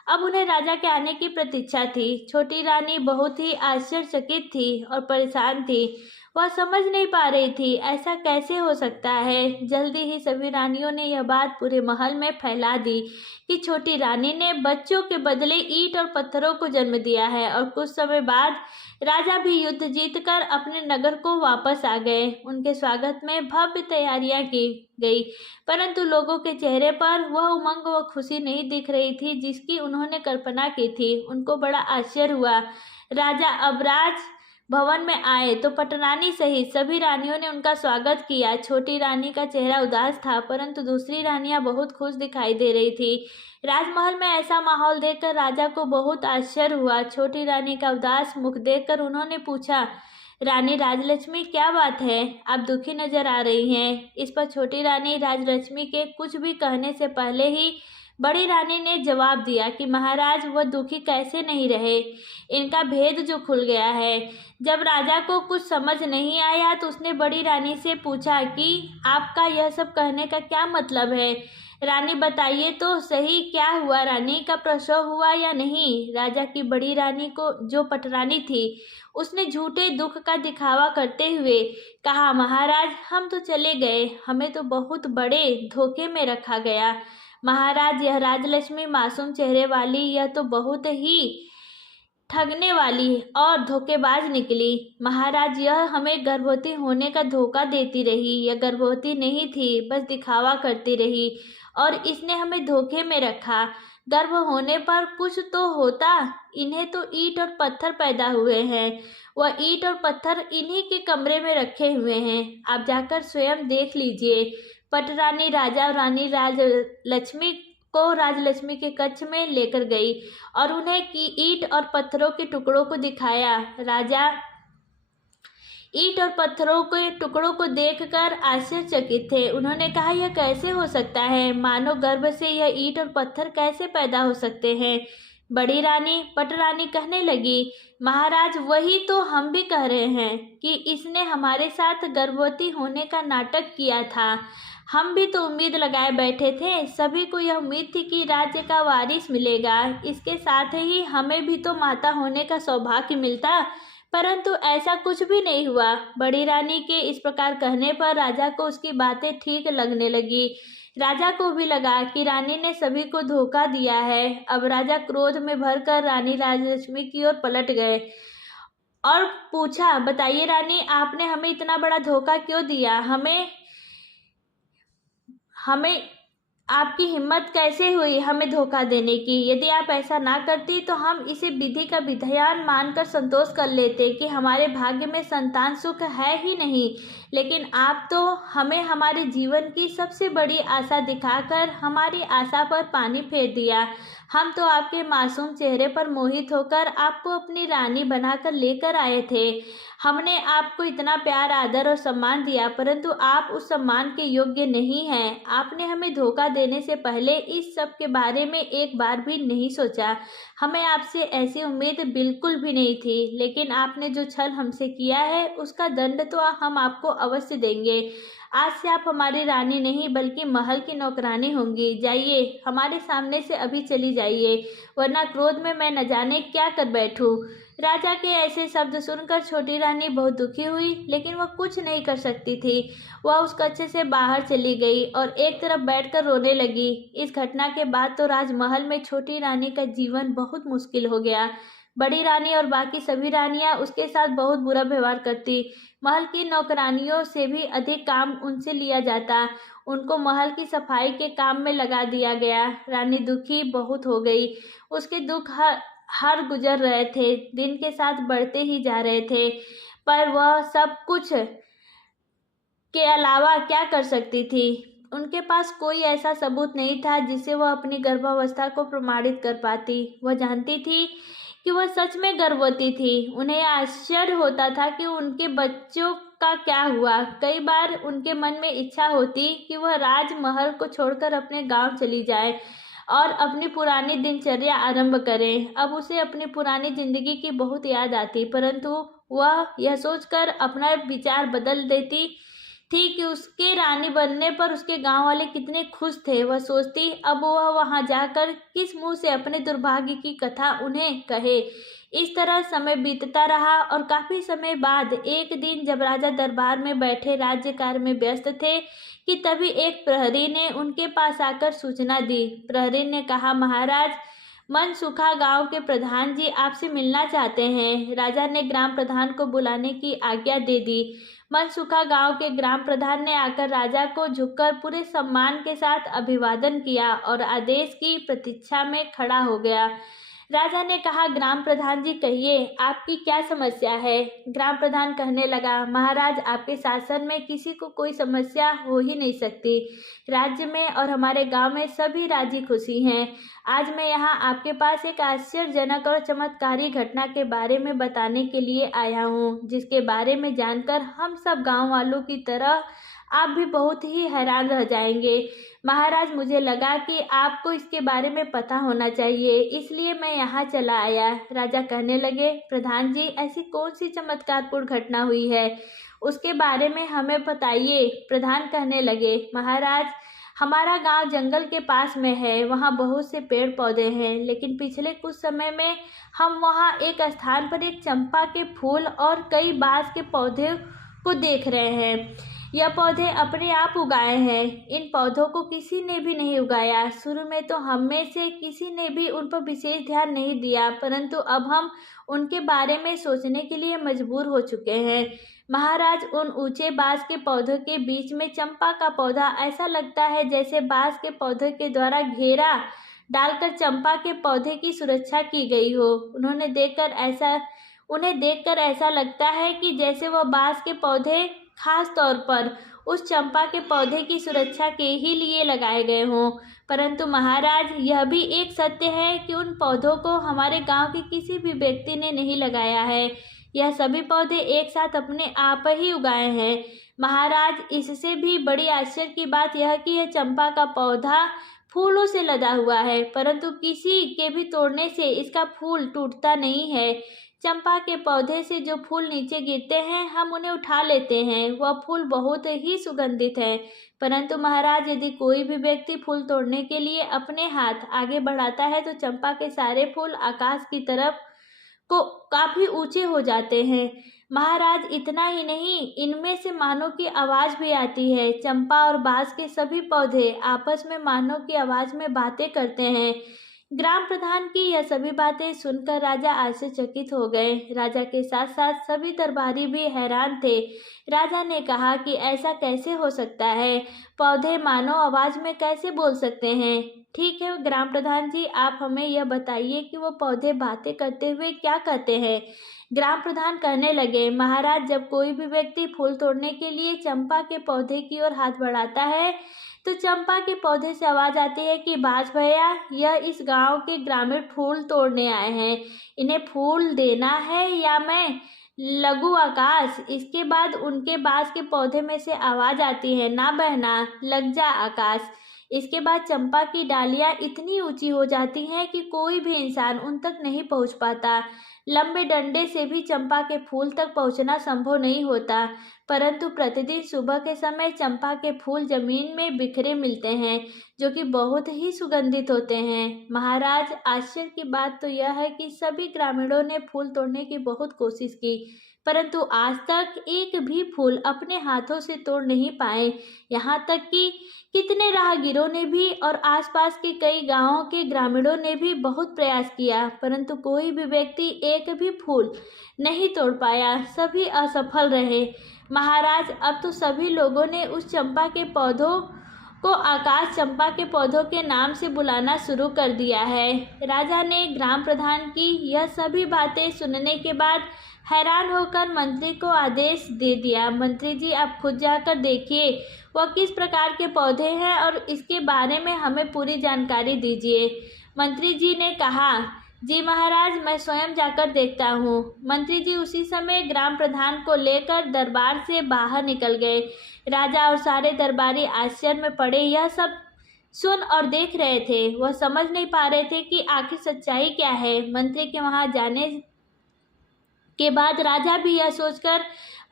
अब उन्हें राजा के आने की प्रतीक्षा थी। छोटी रानी बहुत ही आश्चर्यचकित थी और परेशान थी। वह समझ नहीं पा रही थी ऐसा कैसे हो सकता है। जल्दी ही सभी रानियों ने यह बात पूरे महल में फैला दी कि छोटी रानी ने बच्चों के बदले ईंट और पत्थरों को जन्म दिया है। और कुछ समय बाद राजा भी युद्ध जीतकर अपने नगर को वापस आ गए। उनके स्वागत में भव्य तैयारियां की गई, परंतु लोगों के चेहरे पर वह उमंग व खुशी नहीं दिख रही थी जिसकी उन्होंने कल्पना की थी। उनको बड़ा आश्चर्य हुआ। राजा अबराज भवन में आए तो पटरानी सहित सभी रानियों ने उनका स्वागत किया। छोटी रानी का चेहरा उदास था, परंतु दूसरी रानियां बहुत खुश दिखाई दे रही थी। राजमहल में ऐसा माहौल देखकर राजा को बहुत आश्चर्य हुआ। छोटी रानी का उदास मुख देखकर उन्होंने पूछा, रानी राजलक्ष्मी, क्या बात है? आप दुखी नजर आ रही हैं। इस पर छोटी रानी राजलक्ष्मी के कुछ भी कहने से पहले ही बड़ी रानी ने जवाब दिया कि महाराज, वह दुखी कैसे नहीं रहे। इनका भेद जो खुल गया है। जब राजा को कुछ समझ नहीं आया तो उसने बड़ी रानी से पूछा कि आपका यह सब कहने का क्या मतलब है? रानी, बताइए तो सही, क्या हुआ? रानी का प्रसव हुआ या नहीं? राजा की बड़ी रानी को, जो पटरानी थी, उसने झूठे दुख का दिखावा करते हुए कहा, महाराज, हम तो चले गए, हमें तो बहुत बड़े धोखे में रखा गया। महाराज, यह राजलक्ष्मी मासूम चेहरे वाली, यह तो बहुत ही ठगने वाली और धोखेबाज निकली। महाराज, यह हमें गर्भवती होने का धोखा देती रही। यह गर्भवती नहीं थी, बस दिखावा करती रही और इसने हमें धोखे में रखा। गर्भ होने पर कुछ तो होता। इन्हें तो ईंट और पत्थर पैदा हुए हैं। वह ईंट और पत्थर इन्हीं के कमरे में रखे हुए हैं। आप जाकर स्वयं देख लीजिए। पटरानी राजा और रानी राजलक्ष्मी को राजलक्ष्मी के कक्ष में लेकर गई और उन्हें की ईंट और पत्थरों के टुकड़ों को दिखाया। राजा ईंट और पत्थरों के टुकड़ों को देखकर आश्चर्यचकित थे। उन्होंने कहा, यह कैसे हो सकता है? मानव गर्भ से यह ईंट और पत्थर कैसे पैदा हो सकते हैं? बड़ी रानी पटरानी कहने लगी, महाराज, वही तो हम भी कह रहे हैं कि इसने हमारे साथ गर्भवती होने का नाटक किया था। हम भी तो उम्मीद लगाए बैठे थे। सभी को यह उम्मीद थी कि राज्य का वारिस मिलेगा, इसके साथ ही हमें भी तो माता होने का सौभाग्य मिलता, परंतु ऐसा कुछ भी नहीं हुआ। बड़ी रानी के इस प्रकार कहने पर राजा को उसकी बातें ठीक लगने लगी। राजा को भी लगा कि रानी ने सभी को धोखा दिया है। अब राजा क्रोध में भरकर रानी राजलक्ष्मी की ओर पलट गए और पूछा, बताइए रानी, आपने हमें इतना बड़ा धोखा क्यों दिया? हमें आपकी हिम्मत कैसे हुई हमें धोखा देने की? यदि आप ऐसा ना करती तो हम इसे विधि का विधान मानकर संतोष कर लेते कि हमारे भाग्य में संतान सुख है ही नहीं। लेकिन आप तो हमें हमारे जीवन की सबसे बड़ी आशा दिखाकर हमारी आशा पर पानी फेर दिया। हम तो आपके मासूम चेहरे पर मोहित होकर आपको अपनी रानी बनाकर लेकर आए थे। हमने आपको इतना प्यार, आदर और सम्मान दिया, परंतु आप उस सम्मान के योग्य नहीं हैं। आपने हमें धोखा देने से पहले इस सब के बारे में एक बार भी नहीं सोचा। हमें आपसे ऐसी उम्मीद बिल्कुल भी नहीं थी, लेकिन आपने जो छल हमसे किया है उसका दंड तो हम आपको अवश्य देंगे। आज से आप हमारी रानी नहीं बल्कि महल की नौकरानी होंगी। जाइए, हमारे सामने से अभी चली जाइए, वरना क्रोध में मैं न जाने क्या कर बैठूं। राजा के ऐसे शब्द सुनकर छोटी रानी बहुत दुखी हुई, लेकिन वह कुछ नहीं कर सकती थी। वह उस कक्ष से बाहर चली गई और एक तरफ बैठकर रोने लगी। इस घटना के बाद तो राजमहल में छोटी रानी का जीवन बहुत मुश्किल हो गया। बड़ी रानी और बाकी सभी रानियां उसके साथ बहुत बुरा व्यवहार करती। महल की नौकरानियों से भी अधिक काम उनसे लिया जाता। उनको महल की सफाई के काम में लगा दिया गया। रानी दुखी बहुत हो गई। उसके दुख हर गुजर रहे थे, दिन के साथ बढ़ते ही जा रहे थे, पर वह सब कुछ के अलावा क्या कर सकती थी। उनके पास कोई ऐसा सबूत नहीं था जिससे वह अपनी गर्भावस्था को प्रमाणित कर पाती। वह जानती थी कि वह सच में गर्भवती थी। उन्हें आश्चर्य होता था कि उनके बच्चों का क्या हुआ। कई बार उनके मन में इच्छा होती कि वह राजमहल को छोड़कर अपने गांव चली जाए और अपनी पुरानी दिनचर्या आरंभ करें। अब उसे अपनी पुरानी जिंदगी की बहुत याद आती, परंतु वह यह सोचकर अपना विचार बदल देती थी कि उसके रानी बनने पर उसके गांव वाले कितने खुश थे। वह सोचती अब वह वहां जाकर किस मुंह से अपने दुर्भाग्य की कथा उन्हें कहे। इस तरह समय बीतता रहा और काफी समय बाद एक दिन जब राजा दरबार में बैठे राज्य कार्य में व्यस्त थे कि तभी एक प्रहरी ने उनके पास आकर सूचना दी। प्रहरी ने कहा, महाराज, मनसुखा गांव के प्रधान जी आपसे मिलना चाहते हैं। राजा ने ग्राम प्रधान को बुलाने की आज्ञा दे दी। मनसुखा गांव के ग्राम प्रधान ने आकर राजा को झुककर पूरे सम्मान के साथ अभिवादन किया और आदेश की प्रतीक्षा में खड़ा हो गया। राजा ने कहा, ग्राम प्रधान जी, कहिए आपकी क्या समस्या है। ग्राम प्रधान कहने लगा, महाराज, आपके शासन में किसी को कोई समस्या हो ही नहीं सकती। राज्य में और हमारे गांव में सभी राजी खुशी हैं। आज मैं यहाँ आपके पास एक आश्चर्यजनक और चमत्कारी घटना के बारे में बताने के लिए आया हूँ, जिसके बारे में जानकर हम सब गांव वालों की तरह आप भी बहुत ही हैरान रह जाएंगे। महाराज, मुझे लगा कि आपको इसके बारे में पता होना चाहिए, इसलिए मैं यहाँ चला आया। राजा कहने लगे, प्रधान जी, ऐसी कौन सी चमत्कारपूर्ण घटना हुई है, उसके बारे में हमें बताइए। प्रधान कहने लगे, महाराज, हमारा गांव जंगल के पास में है। वहाँ बहुत से पेड़ पौधे हैं, लेकिन पिछले कुछ समय में हम वहाँ एक स्थान पर एक चंपा के फूल और कई बांस के पौधे को देख रहे हैं। यह पौधे अपने आप उगाए हैं। इन पौधों को किसी ने भी नहीं उगाया। शुरू में तो हम में से किसी ने भी उन पर विशेष ध्यान नहीं दिया, परंतु अब हम उनके बारे में सोचने के लिए मजबूर हो चुके हैं। महाराज, उन ऊंचे बांस के पौधों के बीच में चंपा का पौधा ऐसा लगता है जैसे बांस के पौधे के द्वारा घेरा डालकर चंपा के पौधे की सुरक्षा की गई हो। उन्हें देखकर ऐसा लगता है कि जैसे वह बांस के पौधे खास तौर पर उस चंपा के पौधे की सुरक्षा के ही लिए लगाए गए हों। परंतु महाराज, यह भी एक सत्य है कि उन पौधों को हमारे गांव के किसी भी व्यक्ति ने नहीं लगाया है। यह सभी पौधे एक साथ अपने आप ही उगाए हैं। महाराज, इससे भी बड़ी आश्चर्य की बात यह कि यह चंपा का पौधा फूलों से लदा हुआ है, परंतु किसी के भी तोड़ने से इसका फूल टूटता नहीं है। चंपा के पौधे से जो फूल नीचे गिरते हैं, हम उन्हें उठा लेते हैं। वह फूल बहुत ही सुगंधित है। परंतु महाराज, यदि कोई भी व्यक्ति फूल तोड़ने के लिए अपने हाथ आगे बढ़ाता है तो चंपा के सारे फूल आकाश की तरफ को काफी ऊंचे हो जाते हैं। महाराज, इतना ही नहीं, इनमें से मानव की आवाज भी आती है। चंपा और बांस के सभी पौधे आपस में मानव की आवाज में बातें करते हैं। ग्राम प्रधान की यह सभी बातें सुनकर राजा आश्चर्यचकित हो गए। राजा के साथ साथ सभी दरबारी भी हैरान थे। राजा ने कहा कि ऐसा कैसे हो सकता है, पौधे मानव आवाज में कैसे बोल सकते हैं। ठीक है ग्राम प्रधान जी, आप हमें यह बताइए कि वो पौधे बातें करते हुए क्या कहते हैं। ग्राम प्रधान कहने लगे, महाराज, जब कोई भी व्यक्ति फूल तोड़ने के लिए चंपा के पौधे की ओर हाथ बढ़ाता है तो चंपा के पौधे से आवाज़ आती है कि बाज भैया, यह इस गांव के ग्रामीण फूल तोड़ने आए हैं, इन्हें फूल देना है या मैं लगू आकाश। इसके बाद उनके बांस के पौधे में से आवाज़ आती है, ना बहना, लग जा आकाश। इसके बाद चंपा की डालियां इतनी ऊंची हो जाती हैं कि कोई भी इंसान उन तक नहीं पहुंच पाता। लंबे डंडे से भी चंपा के फूल तक पहुंचना संभव नहीं होता, परंतु प्रतिदिन सुबह के समय चंपा के फूल जमीन में बिखरे मिलते हैं, जो कि बहुत ही सुगंधित होते हैं। महाराज, आश्चर्य की बात तो यह है कि सभी ग्रामीणों ने फूल तोड़ने की बहुत कोशिश की, परंतु आज तक एक भी फूल अपने हाथों से तोड़ नहीं पाए। यहाँ तक कि कितने राहगीरों ने भी और आसपास के कई गांवों के ग्रामीणों ने भी बहुत प्रयास किया, परंतु कोई भी व्यक्ति एक भी फूल नहीं तोड़ पाया, सभी असफल रहे। महाराज, अब तो सभी लोगों ने उस चंपा के पौधों को आकाश चंपा के पौधों के नाम से बुलाना शुरू कर दिया है। राजा ने ग्राम प्रधान की यह सभी बातें सुनने के बाद हैरान होकर मंत्री को आदेश दे दिया, मंत्री जी, आप खुद जाकर देखिए वह किस प्रकार के पौधे हैं और इसके बारे में हमें पूरी जानकारी दीजिए। मंत्री जी ने कहा, जी महाराज, मैं स्वयं जाकर देखता हूँ। मंत्री जी उसी समय ग्राम प्रधान को लेकर दरबार से बाहर निकल गए। राजा और सारे दरबारी आश्चर्य में पड़े यह सब सुन और देख रहे थे। वह समझ नहीं पा रहे थे कि आखिर सच्चाई क्या है। मंत्री के वहां जाने के बाद राजा भी यह सोचकर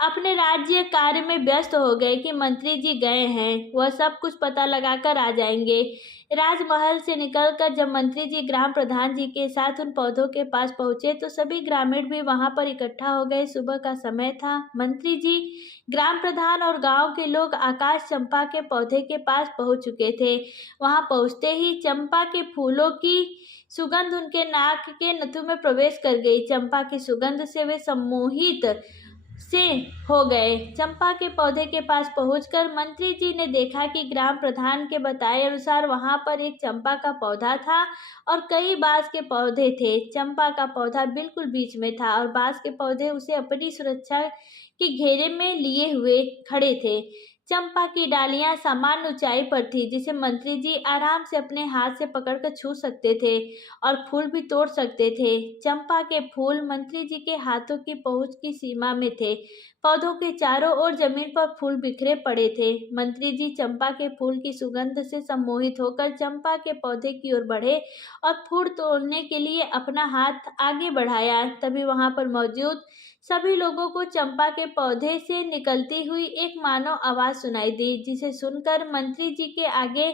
अपने राज्य कार्य में व्यस्त हो गए कि मंत्री जी गए हैं, वह सब कुछ पता लगाकर आ जाएंगे। राजमहल से निकलकर जब मंत्री जी ग्राम प्रधान जी के साथ उन पौधों के पास पहुंचे तो सभी ग्रामीण भी वहां पर इकट्ठा हो गए। सुबह का समय था। मंत्री जी, ग्राम प्रधान और गांव के लोग आकाश चंपा के पौधे के पास पहुंच चुके थे। वहां पहुंचते ही चंपा के फूलों की सुगंध उनके नाक के नथु में प्रवेश कर गई। चंपा की सुगंध से वे सम्मोहित से हो गए। चंपा के पौधे के पास पहुंचकर मंत्री जी ने देखा कि ग्राम प्रधान के बताए अनुसार वहां पर एक चंपा का पौधा था और कई बांस के पौधे थे। चंपा का पौधा बिल्कुल बीच में था और बांस के पौधे उसे अपनी सुरक्षा के घेरे में लिए हुए खड़े थे। चंपा की डालियां सामान्य ऊंचाई पर थी, जिसे मंत्री जी आराम से अपने हाथ से पकड़कर छू सकते थे और फूल भी तोड़ सकते थे। चंपा के फूल मंत्री जी के हाथों की पहुंच की सीमा में थे। पौधों के चारों ओर जमीन पर फूल बिखरे पड़े थे। मंत्री जी चंपा के फूल की सुगंध से सम्मोहित होकर चंपा के पौधे की ओर बढ़े और फूल तोड़ने के लिए अपना हाथ आगे बढ़ाया। तभी वहां पर मौजूद सभी लोगों को चंपा के पौधे से निकलती हुई एक मानव आवाज सुनाई दी, जिसे सुनकर मंत्री जी के आगे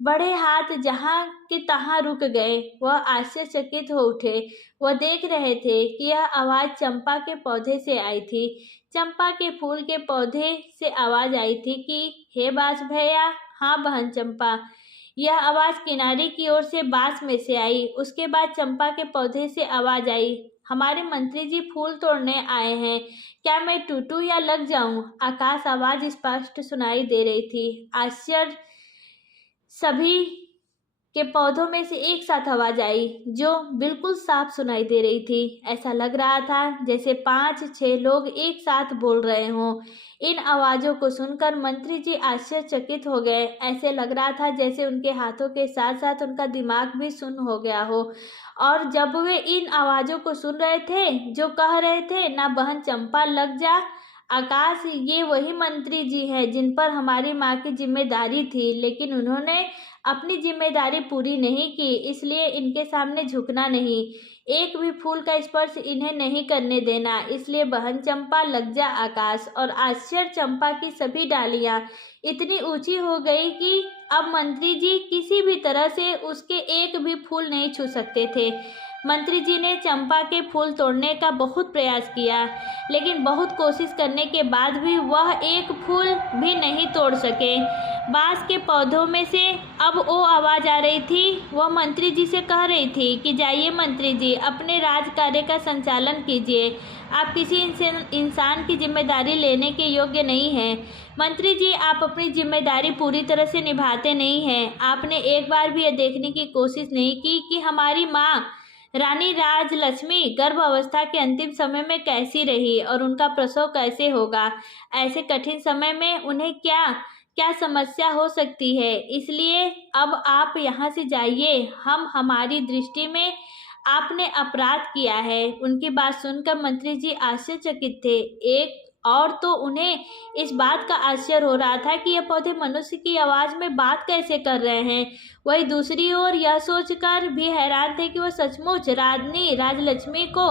बढ़े हाथ जहां के तहां रुक गए। वह आश्चर्यचकित हो उठे। वह देख रहे थे कि यह आवाज चंपा के पौधे से आई थी। चंपा के फूल के पौधे से आवाज आई थी कि हे बास भैया, हाँ बहन चंपा। यह आवाज किनारे की ओर से बांस में से आई। उसके बाद चंपा के पौधे से आवाज आई, हमारे मंत्री जी फूल तोड़ने आए हैं, क्या मैं टूटूं या लग जाऊं? आकाश आवाज स्पष्ट सुनाई दे रही थी। आश्चर्य, सभी के पौधों में से एक साथ आवाज आई जो बिल्कुल साफ सुनाई दे रही थी। ऐसा लग रहा था जैसे 5-6 लोग एक साथ बोल रहे हों। इन आवाजों को सुनकर मंत्री जी आश्चर्यचकित हो गए। ऐसे लग रहा था जैसे उनके हाथों के साथ साथ उनका दिमाग भी सुन्न हो गया हो। और जब वे इन आवाजों को सुन रहे थे जो कह रहे थे, ना बहन चंपा लग जा आकाश, ये वही मंत्री जी हैं जिन पर हमारी माँ की जिम्मेदारी थी, लेकिन उन्होंने अपनी जिम्मेदारी पूरी नहीं की, इसलिए इनके सामने झुकना नहीं, एक भी फूल का स्पर्श इन्हें नहीं करने देना, इसलिए बहन चंपा लग जा आकाश। और आश्चर्य, चंपा की सभी डालियां इतनी ऊंची हो गई कि अब मंत्री जी किसी भी तरह से उसके एक भी फूल नहीं छू सकते थे। मंत्री जी ने चंपा के फूल तोड़ने का बहुत प्रयास किया, लेकिन बहुत कोशिश करने के बाद भी वह एक फूल भी नहीं तोड़ सके। बांस के पौधों में से अब वो आवाज़ आ रही थी। वह मंत्री जी से कह रही थी कि जाइए मंत्री जी, अपने राज कार्य का संचालन कीजिए, आप किसी इंसान की जिम्मेदारी लेने के योग्य नहीं हैं। मंत्री जी, आप अपनी जिम्मेदारी पूरी तरह से निभाते नहीं हैं। आपने एक बार भी यह देखने की कोशिश नहीं की कि हमारी माँ रानी राजलक्ष्मी गर्भ अवस्था के अंतिम समय में कैसी रही और उनका प्रसव कैसे होगा। ऐसे कठिन समय में उन्हें क्या क्या समस्या हो सकती है, इसलिए अब आप यहाँ से जाइए। हम हमारी दृष्टि में आपने अपराध किया है। उनकी बात सुनकर मंत्री जी आश्चर्यचकित थे। एक और तो उन्हें इस बात का आश्चर्य हो रहा था कि ये पौधे मनुष्य की आवाज में बात कैसे कर रहे हैं। वही दूसरी ओर यह सोचकर भी हैरान थे कि वह सचमुच रानी राजलक्ष्मी को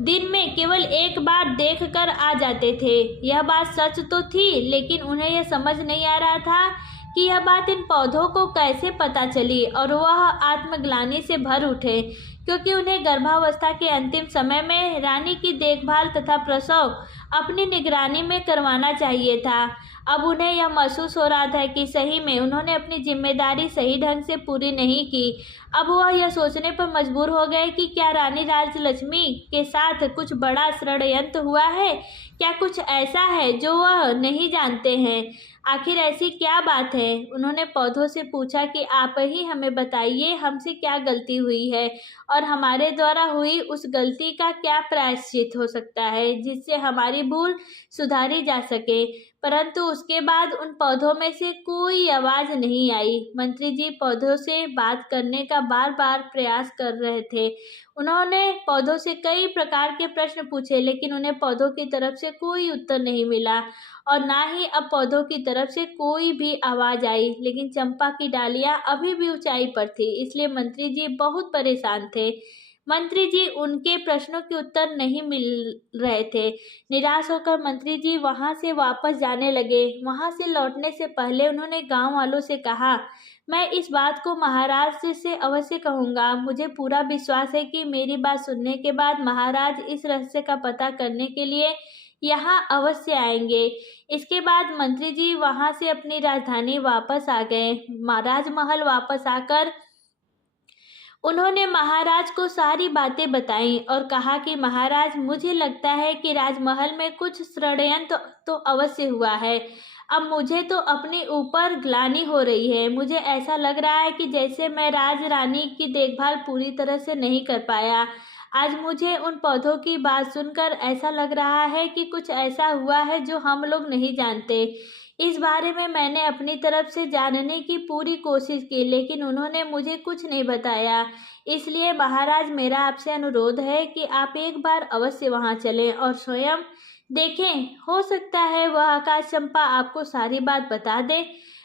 दिन में केवल एक बार देख कर आ जाते थे। यह बात सच तो थी, लेकिन उन्हें यह समझ नहीं आ रहा था कि यह बात इन पौधों को कैसे पता चली, और वह आत्मग्लानि से भर उठे क्योंकि उन्हें गर्भावस्था के अंतिम समय में रानी की देखभाल तथा प्रसव अपनी निगरानी में करवाना चाहिए था। अब उन्हें यह महसूस हो रहा था कि सही में उन्होंने अपनी जिम्मेदारी सही ढंग से पूरी नहीं की। अब वह यह सोचने पर मजबूर हो गए कि क्या रानी राजलक्ष्मी के साथ कुछ बड़ा षड्यंत्र हुआ है। क्या कुछ ऐसा है जो वह नहीं जानते हैं। आखिर ऐसी क्या बात है। उन्होंने पौधों से पूछा कि आप ही हमें बताइए, हमसे क्या गलती हुई है और हमारे द्वारा हुई उस गलती का क्या प्रायश्चित हो सकता है जिससे हमारी भूल सुधारी जा सके। परंतु उसके बाद उन पौधों में से कोई आवाज नहीं आई। मंत्री जी पौधों से बात करने का बार बार प्रयास कर रहे थे। उन्होंने पौधों से कई प्रकार के प्रश्न पूछे, लेकिन उन्हें पौधों की तरफ से कोई उत्तर नहीं मिला और ना ही अब पौधों की तरफ से कोई भी आवाज आई। लेकिन चंपा की डालियां अभी भी ऊंचाई पर थी, इसलिए मंत्री जी बहुत परेशान थे। मंत्री जी उनके प्रश्नों के उत्तर नहीं मिल रहे थे। निराश होकर मंत्री जी वहां से वापस जाने लगे। वहां से लौटने से पहले उन्होंने गांव वालों से कहा, मैं इस बात को महाराज से अवश्य कहूंगा। मुझे पूरा विश्वास है कि मेरी बात सुनने के बाद महाराज इस रहस्य का पता करने के लिए यहाँ अवश्य आएंगे। इसके बाद मंत्री जी वहां से अपनी राजधानी वापस आ गए। राजमहल वापस आकर उन्होंने महाराज को सारी बातें बताईं और कहा कि महाराज, मुझे लगता है कि राजमहल में कुछ षड्यंत्र तो अवश्य हुआ है। अब मुझे तो अपने ऊपर ग्लानि हो रही है। मुझे ऐसा लग रहा है कि जैसे मैं राज रानी की देखभाल पूरी तरह से नहीं कर पाया। आज मुझे उन पौधों की बात सुनकर ऐसा लग रहा है कि कुछ ऐसा हुआ है जो हम लोग नहीं जानते। इस बारे में मैंने अपनी तरफ से जानने की पूरी कोशिश की, लेकिन उन्होंने मुझे कुछ नहीं बताया। इसलिए महाराज, मेरा आपसे अनुरोध है कि आप एक बार अवश्य वहां चलें और स्वयं देखें। हो सकता है वह आकाश चंपा आपको सारी बात बता दे।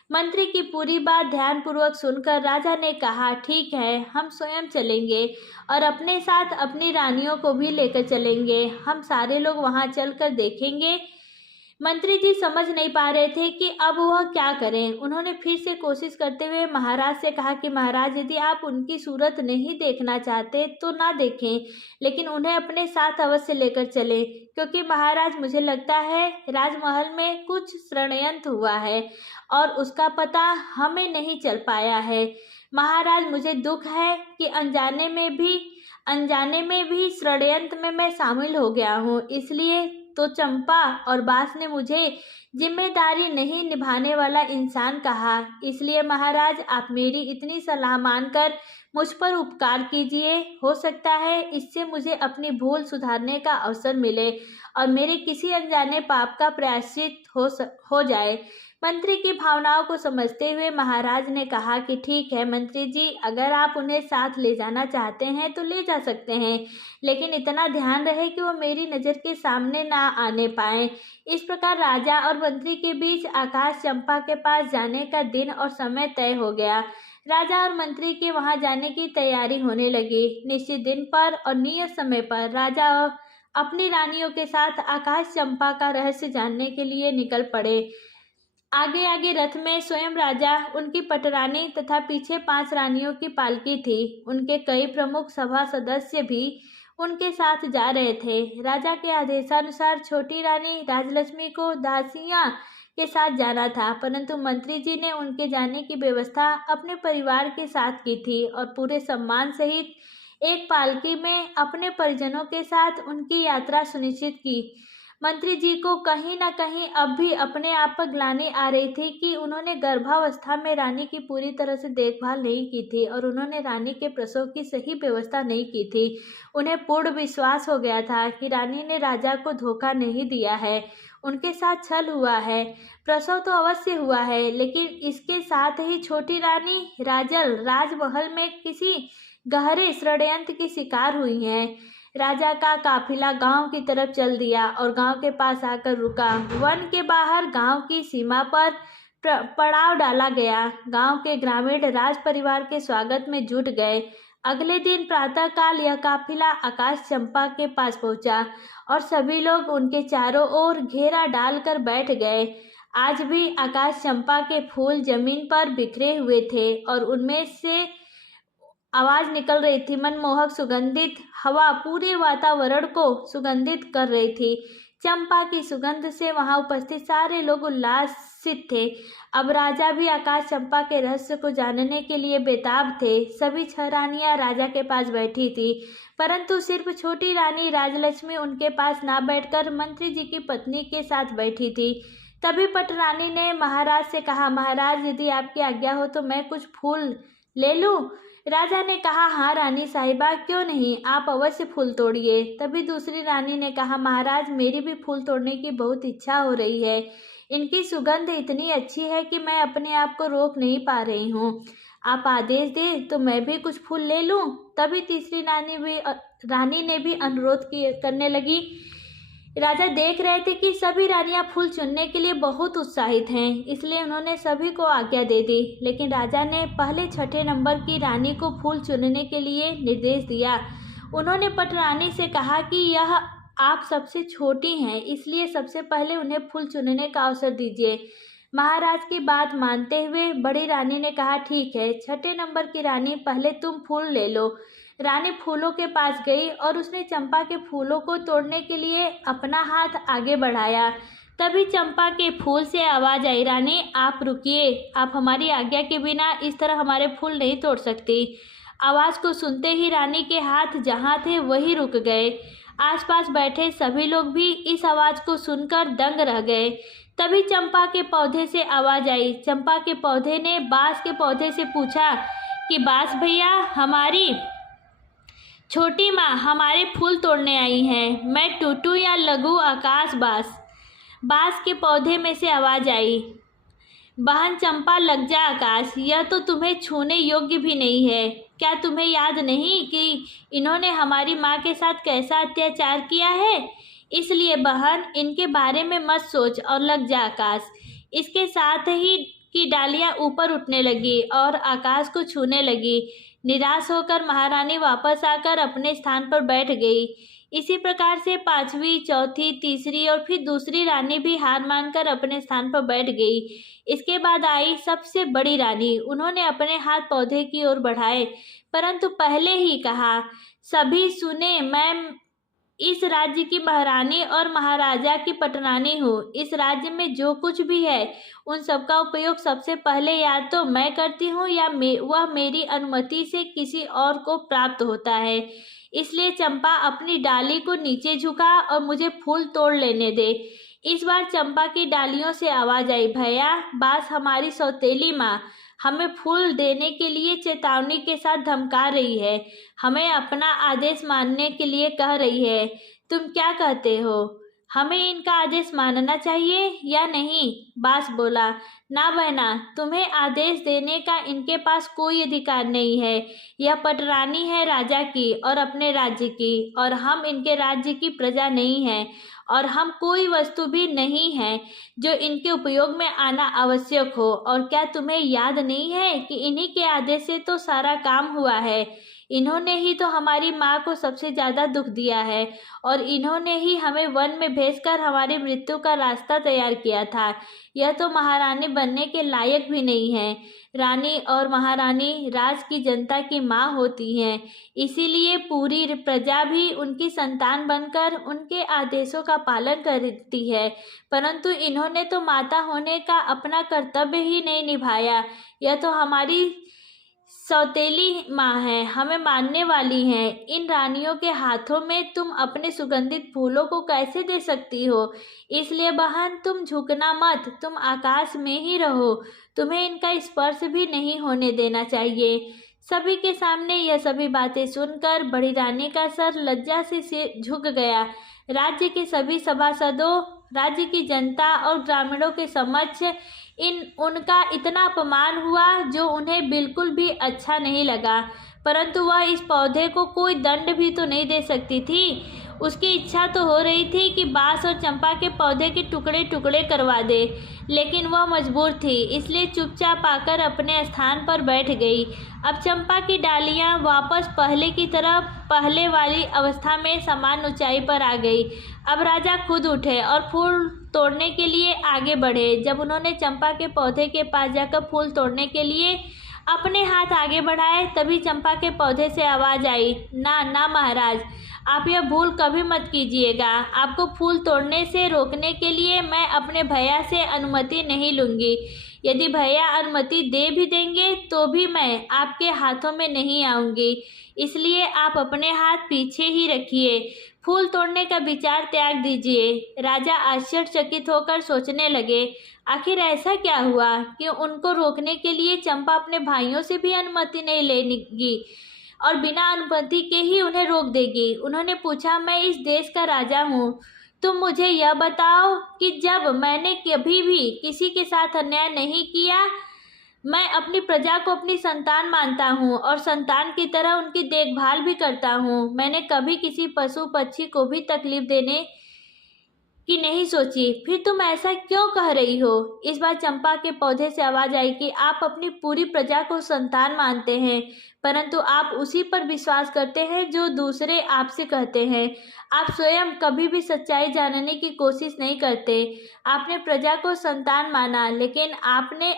मंत्री की पूरी बात ध्यानपूर्वक सुनकर राजा ने कहा, ठीक है, हम स्वयं चलेंगे और अपने साथ अपनी रानियों को भी लेकर चलेंगे। हम सारे लोग वहां चलकर देखेंगे। मंत्री जी समझ नहीं पा रहे थे कि अब वह क्या करें। उन्होंने फिर से कोशिश करते हुए महाराज से कहा कि महाराज, यदि आप उनकी सूरत नहीं देखना चाहते तो ना देखें, लेकिन उन्हें अपने साथ अवश्य लेकर चलें, क्योंकि महाराज, मुझे लगता है राजमहल में कुछ षड्यंत्र हुआ है और उसका पता हमें नहीं चल पाया है। महाराज, मुझे दुख है कि अनजाने में भी षड्यंत्र में मैं शामिल हो गया हूँ। इसलिए तो चंपा और बास ने मुझे जिम्मेदारी नहीं निभाने वाला इंसान कहा। इसलिए महाराज, आप मेरी इतनी सलाह मानकर मुझ पर उपकार कीजिए। हो सकता है इससे मुझे अपनी भूल सुधारने का अवसर मिले और मेरे किसी अनजाने पाप का प्रायश्चित हो जाए। मंत्री की भावनाओं को समझते हुए महाराज ने कहा कि ठीक है मंत्री जी, अगर आप उन्हें साथ ले जाना चाहते हैं तो ले जा सकते हैं, लेकिन इतना ध्यान रहे कि वो मेरी नज़र के सामने ना आने पाए। इस प्रकार राजा और मंत्री के बीच आकाश चंपा के पास जाने का दिन और समय तय हो गया। राजा और मंत्री के वहां जाने की तैयारी होने लगी। निश्चित दिन पर और नियत समय पर राजा अपनी रानियों के साथ आकाश चंपा का रहस्य जानने के लिए निकल पड़े। आगे आगे रथ में स्वयं राजा, उनकी पटरानी तथा पीछे 5 रानियों की पालकी थी। उनके कई प्रमुख सभा सदस्य भी उनके साथ जा रहे थे। राजा के आदेशानुसार छोटी रानी राजलक्ष्मी को दासियां के साथ जाना था, परंतु मंत्री जी ने उनके जाने की व्यवस्था अपने परिवार के साथ की थी और पूरे सम्मान सहित एक पालकी में अपने परिजनों के साथ उनकी यात्रा सुनिश्चित की। मंत्री जी को कहीं न कहीं अब भी अपने आप पर ग्लानि आ रही थी कि उन्होंने गर्भावस्था में रानी की पूरी तरह से देखभाल नहीं की थी और उन्होंने रानी के प्रसव की सही व्यवस्था नहीं की थी। उन्हें पूर्ण विश्वास हो गया था कि रानी ने राजा को धोखा नहीं दिया है। उनके साथ छल हुआ है। प्रसव तो अवश्य हुआ है, लेकिन इसके साथ ही छोटी रानी राजल राजमहल में किसी गहरे षड्यंत्र की शिकार हुई हैं। राजा का काफिला गांव की तरफ चल दिया और गांव के पास आकर रुका। वन के बाहर गांव की सीमा पर पड़ाव डाला गया। गांव के ग्रामीण राज परिवार के स्वागत में जुट गए। अगले दिन प्रातःकाल यह काफिला आकाश चंपा के पास पहुंचा और सभी लोग उनके चारों ओर घेरा डालकर बैठ गए। आज भी आकाश चंपा के फूल जमीन पर बिखरे हुए थे और उनमें से आवाज निकल रही थी। मनमोहक सुगंधित हवा पूरे वातावरण को सुगंधित कर रही थी। चंपा की सुगंध से वहां उपस्थित सारे लोग उल्लासित थे। अब राजा भी आकाश चंपा के रहस्य को जानने के लिए बेताब थे। सभी 6 रानियां राजा के पास बैठी थी, परंतु सिर्फ छोटी रानी राजलक्ष्मी उनके पास ना बैठकर मंत्री जी की पत्नी के साथ बैठी थी। तभी पटरानी ने महाराज से कहा, महाराज यदि आपकी आज्ञा हो तो मैं कुछ फूल ले लूं? राजा ने कहा, हाँ रानी साहिबा, क्यों नहीं, आप अवश्य फूल तोड़िए। तभी दूसरी रानी ने कहा, महाराज मेरी भी फूल तोड़ने की बहुत इच्छा हो रही है। इनकी सुगंध इतनी अच्छी है कि मैं अपने आप को रोक नहीं पा रही हूँ। आप आदेश दें तो मैं भी कुछ फूल ले लूं। तभी तीसरी रानी ने भी अनुरोध करने लगी। राजा देख रहे थे कि सभी रानियां फूल चुनने के लिए बहुत उत्साहित हैं, इसलिए उन्होंने सभी को आज्ञा दे दी। लेकिन राजा ने पहले 6ठे नंबर की रानी को फूल चुनने के लिए निर्देश दिया। उन्होंने पटरानी से कहा कि यह आप सबसे छोटी हैं, इसलिए सबसे पहले उन्हें फूल चुनने का अवसर दीजिए। महाराज की बात मानते हुए बड़ी रानी ने कहा, ठीक है, 6ठे नंबर की रानी पहले तुम फूल ले लो। रानी फूलों के पास गई और उसने चंपा के फूलों को तोड़ने के लिए अपना हाथ आगे बढ़ाया। तभी चंपा के फूल से आवाज आई, रानी आप रुकिए, आप हमारी आज्ञा के बिना इस तरह हमारे फूल नहीं तोड़ सकती। आवाज को सुनते ही रानी के हाथ जहाँ थे वहीं रुक गए। आसपास बैठे सभी लोग भी इस आवाज को सुनकर दंग रह गए। तभी चंपा के पौधे से आवाज आई। चंपा के पौधे ने बांस के पौधे से पूछा कि बांस भैया, हमारी छोटी माँ हमारे फूल तोड़ने आई हैं। मैं टूटू या लगू आकाश बांस? बांस के पौधे में से आवाज आई, बहन चंपा लग जा आकाश, यह तो तुम्हें छूने योग्य भी नहीं है। क्या तुम्हें याद नहीं कि इन्होंने हमारी माँ के साथ कैसा अत्याचार किया है? इसलिए बहन इनके बारे में मत सोच और लग जा आकाश। इसके साथ ही की डालियाँ ऊपर उठने लगी और आकाश को छूने लगी। निराश होकर महारानी वापस आकर अपने स्थान पर बैठ गई। इसी प्रकार से 5वीं, चौथी, तीसरी और फिर दूसरी रानी भी हार मानकर अपने स्थान पर बैठ गई। इसके बाद आई सबसे बड़ी रानी। उन्होंने अपने हाथ पौधे की ओर बढ़ाए, परंतु पहले ही कहा, सभी सुने, मैं इस राज्य की महारानी और महाराजा की पटरानी हूँ। इस राज्य में जो कुछ भी है उन सब का उपयोग सबसे पहले या तो मैं करती हूँ या वह मेरी अनुमति से किसी और को प्राप्त होता है। इसलिए चंपा अपनी डाली को नीचे झुका और मुझे फूल तोड़ लेने दे। इस बार चंपा की डालियों से आवाज आई, भैया बांस हमारी सौतेली माँ हमें फूल देने के लिए चेतावनी के साथ धमका रही है, हमें अपना आदेश मानने के लिए कह रही है। तुम क्या कहते हो, हमें इनका आदेश मानना चाहिए या नहीं? बांस बोला, ना बहना, तुम्हें आदेश देने का इनके पास कोई अधिकार नहीं है। यह पटरानी है राजा की और अपने राज्य की, और हम इनके राज्य की प्रजा नहीं हैं, और हम कोई वस्तु भी नहीं है जो इनके उपयोग में आना आवश्यक हो। और क्या तुम्हें याद नहीं है कि इन्हीं के आदेश से तो सारा काम हुआ है? इन्होंने ही तो हमारी माँ को सबसे ज़्यादा दुख दिया है और इन्होंने ही हमें वन में भेजकर हमारी मृत्यु का रास्ता तैयार किया था। यह तो महारानी बनने के लायक भी नहीं है। रानी और महारानी राज की जनता की माँ होती हैं, इसीलिए पूरी प्रजा भी उनकी संतान बनकर उनके आदेशों का पालन करती है। परंतु इन्होंने तो माता होने का अपना कर्तव्य ही नहीं निभाया। यह तो हमारी सौतेली माँ है, हमें मानने वाली हैं। इन रानियों के हाथों में तुम अपने सुगंधित फूलों को कैसे दे सकती हो? इसलिए बहन तुम झुकना मत, तुम आकाश में ही रहो, तुम्हें इनका स्पर्श भी नहीं होने देना चाहिए। सभी के सामने यह सभी बातें सुनकर बड़ी रानी का सर लज्जा से झुक गया। राज्य के सभी सभासदों राज्य की जनता और ग्रामीणों के समक्ष उनका इतना अपमान हुआ जो उन्हें बिल्कुल भी अच्छा नहीं लगा। परंतु वह इस पौधे को कोई दंड भी तो नहीं दे सकती थी। उसकी इच्छा तो हो रही थी कि बांस और चंपा के पौधे के टुकड़े टुकड़े करवा दे, लेकिन वह मजबूर थी, इसलिए चुपचाप आकर अपने स्थान पर बैठ गई। अब चंपा की डालियां वापस पहले की तरह पहले वाली अवस्था में समान ऊंचाई पर आ गई। अब राजा खुद उठे और फूल तोड़ने के लिए आगे बढ़े। जब उन्होंने चंपा के पौधे के पास जाकर फूल तोड़ने के लिए अपने हाथ आगे बढ़ाए, तभी चंपा के पौधे से आवाज आई, ना ना महाराज, आप यह भूल कभी मत कीजिएगा। आपको फूल तोड़ने से रोकने के लिए मैं अपने भैया से अनुमति नहीं लूँगी। यदि भैया अनुमति दे भी देंगे तो भी मैं आपके हाथों में नहीं आऊँगी, इसलिए आप अपने हाथ पीछे ही रखिए। फूल तोड़ने का विचार त्याग दीजिए। राजा आश्चर्यचकित होकर सोचने लगे, आखिर ऐसा क्या हुआ कि उनको रोकने के लिए चंपा अपने भाइयों से भी अनुमति नहीं लेगी और बिना अनुमति के ही उन्हें रोक देगी। उन्होंने पूछा, मैं इस देश का राजा हूँ, तुम मुझे यह बताओ कि जब मैंने कभी भी किसी के साथ अन्याय नहीं किया, मैं अपनी प्रजा को अपनी संतान मानता हूँ और संतान की तरह उनकी देखभाल भी करता हूँ। मैंने कभी किसी पशु पक्षी को भी तकलीफ देने की नहीं सोची, फिर तुम ऐसा क्यों कह रही हो? इस बार चंपा के पौधे से आवाज आई कि आप अपनी पूरी प्रजा को संतान मानते हैं, परंतु आप उसी पर विश्वास करते हैं जो दूसरे आपसे कहते हैं। आप स्वयं कभी भी सच्चाई जानने की कोशिश नहीं करते। आपने प्रजा को संतान माना, लेकिन आपने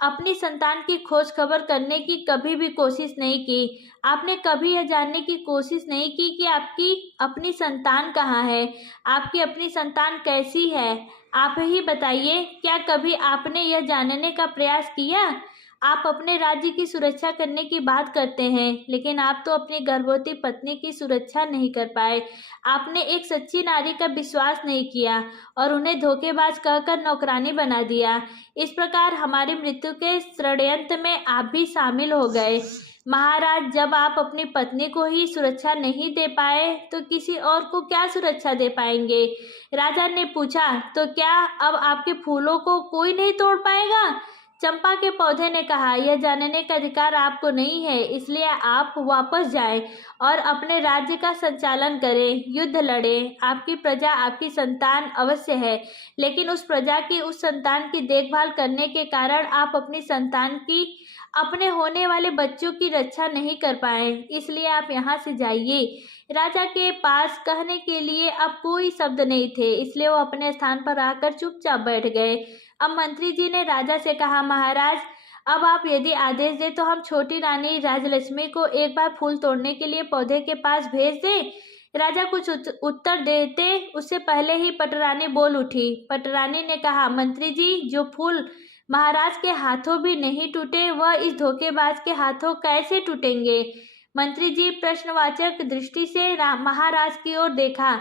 अपनी संतान की खोज खबर करने की कभी भी कोशिश नहीं की। आपने कभी यह जानने की कोशिश नहीं की कि आपकी अपनी संतान कहाँ है, आपकी अपनी संतान कैसी है। आप ही बताइए, क्या कभी आपने यह जानने का प्रयास किया? आप अपने राज्य की सुरक्षा करने की बात करते हैं, लेकिन आप तो अपनी गर्भवती पत्नी की सुरक्षा नहीं कर पाए। आपने एक सच्ची नारी का विश्वास नहीं किया और उन्हें धोखेबाज कहकर नौकरानी बना दिया। इस प्रकार हमारी मृत्यु के षड्यंत्र में आप भी शामिल हो गए। महाराज, जब आप अपनी पत्नी को ही सुरक्षा नहीं दे पाए तो किसी और को क्या सुरक्षा दे पाएंगे? राजा ने पूछा, तो क्या अब आपके फूलों को कोई नहीं तोड़ पाएगा? चंपा के पौधे ने कहा, यह जानने का अधिकार आपको नहीं है, इसलिए आप वापस जाएं और अपने राज्य का संचालन करें, युद्ध लड़ें। आपकी प्रजा आपकी संतान अवश्य है, लेकिन उस प्रजा की उस संतान की देखभाल करने के कारण आप अपनी संतान की अपने होने वाले बच्चों की रक्षा नहीं कर पाए, इसलिए आप यहाँ से जाइए। राजा के पास कहने के लिए अब कोई शब्द नहीं थे, इसलिए वो अपने स्थान पर आकर चुपचाप बैठ गए। अब मंत्री जी ने राजा से कहा, महाराज, अब आप यदि आदेश दें तो हम छोटी रानी राजलक्ष्मी को एक बार फूल तोड़ने के लिए पौधे के पास भेज दें। राजा कुछ उत्तर देते उससे पहले ही पटरानी बोल उठी। पटरानी ने कहा, मंत्री जी, जो फूल महाराज के हाथों भी नहीं टूटे वह इस धोखेबाज के हाथों कैसे टूटेंगे? मंत्री जी प्रश्नवाचक दृष्टि से महाराज की ओर देखा।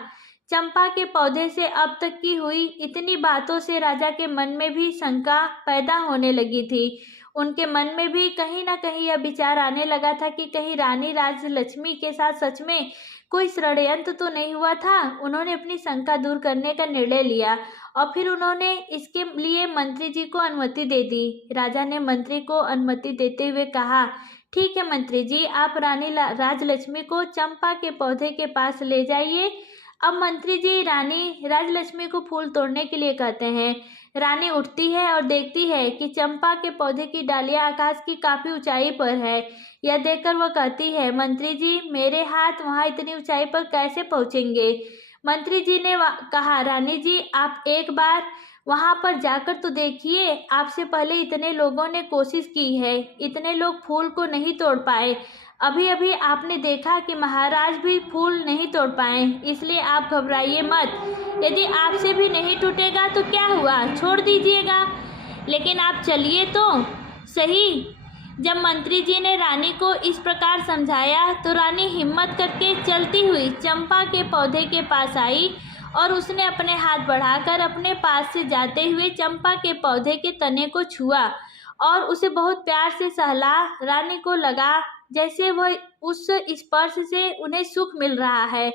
चंपा के पौधे से अब तक की हुई इतनी बातों से राजा के मन में भी शंका पैदा होने लगी थी। उनके मन में भी कहीं ना कहीं यह विचार आने लगा था कि कहीं रानी राजलक्ष्मी के साथ सच में कोई षड्यंत्र तो नहीं हुआ था। उन्होंने अपनी शंका दूर करने का निर्णय लिया और फिर उन्होंने इसके लिए मंत्री जी को अनुमति दे दी। राजा ने मंत्री को अनुमति देते हुए कहा, ठीक है मंत्री जी, आप रानी राजलक्ष्मी को चंपा के पौधे के पास ले जाइए। अब मंत्री जी रानी राजलक्ष्मी को फूल तोड़ने के लिए कहते हैं। रानी उठती है और देखती है कि चंपा के पौधे की डालियां आकाश की काफी ऊंचाई पर है। यह देखकर वह कहती है, मंत्री जी, मेरे हाथ वहां इतनी ऊंचाई पर कैसे पहुंचेंगे? मंत्री जी ने कहा, रानी जी, आप एक बार वहां पर जाकर तो देखिए। आपसे पहले इतने लोगों ने कोशिश की है, इतने लोग फूल को नहीं तोड़ पाए। अभी अभी आपने देखा कि महाराज भी फूल नहीं तोड़ पाए, इसलिए आप घबराइए मत। यदि आपसे भी नहीं टूटेगा तो क्या हुआ, छोड़ दीजिएगा, लेकिन आप चलिए तो सही। जब मंत्री जी ने रानी को इस प्रकार समझाया तो रानी हिम्मत करके चलती हुई चंपा के पौधे के पास आई और उसने अपने हाथ बढ़ाकर अपने पास से जाते हुए चंपा के पौधे के तने को छुआ और उसे बहुत प्यार से सहला। रानी को लगा जैसे वह उस स्पर्श से उन्हें सुख मिल रहा है।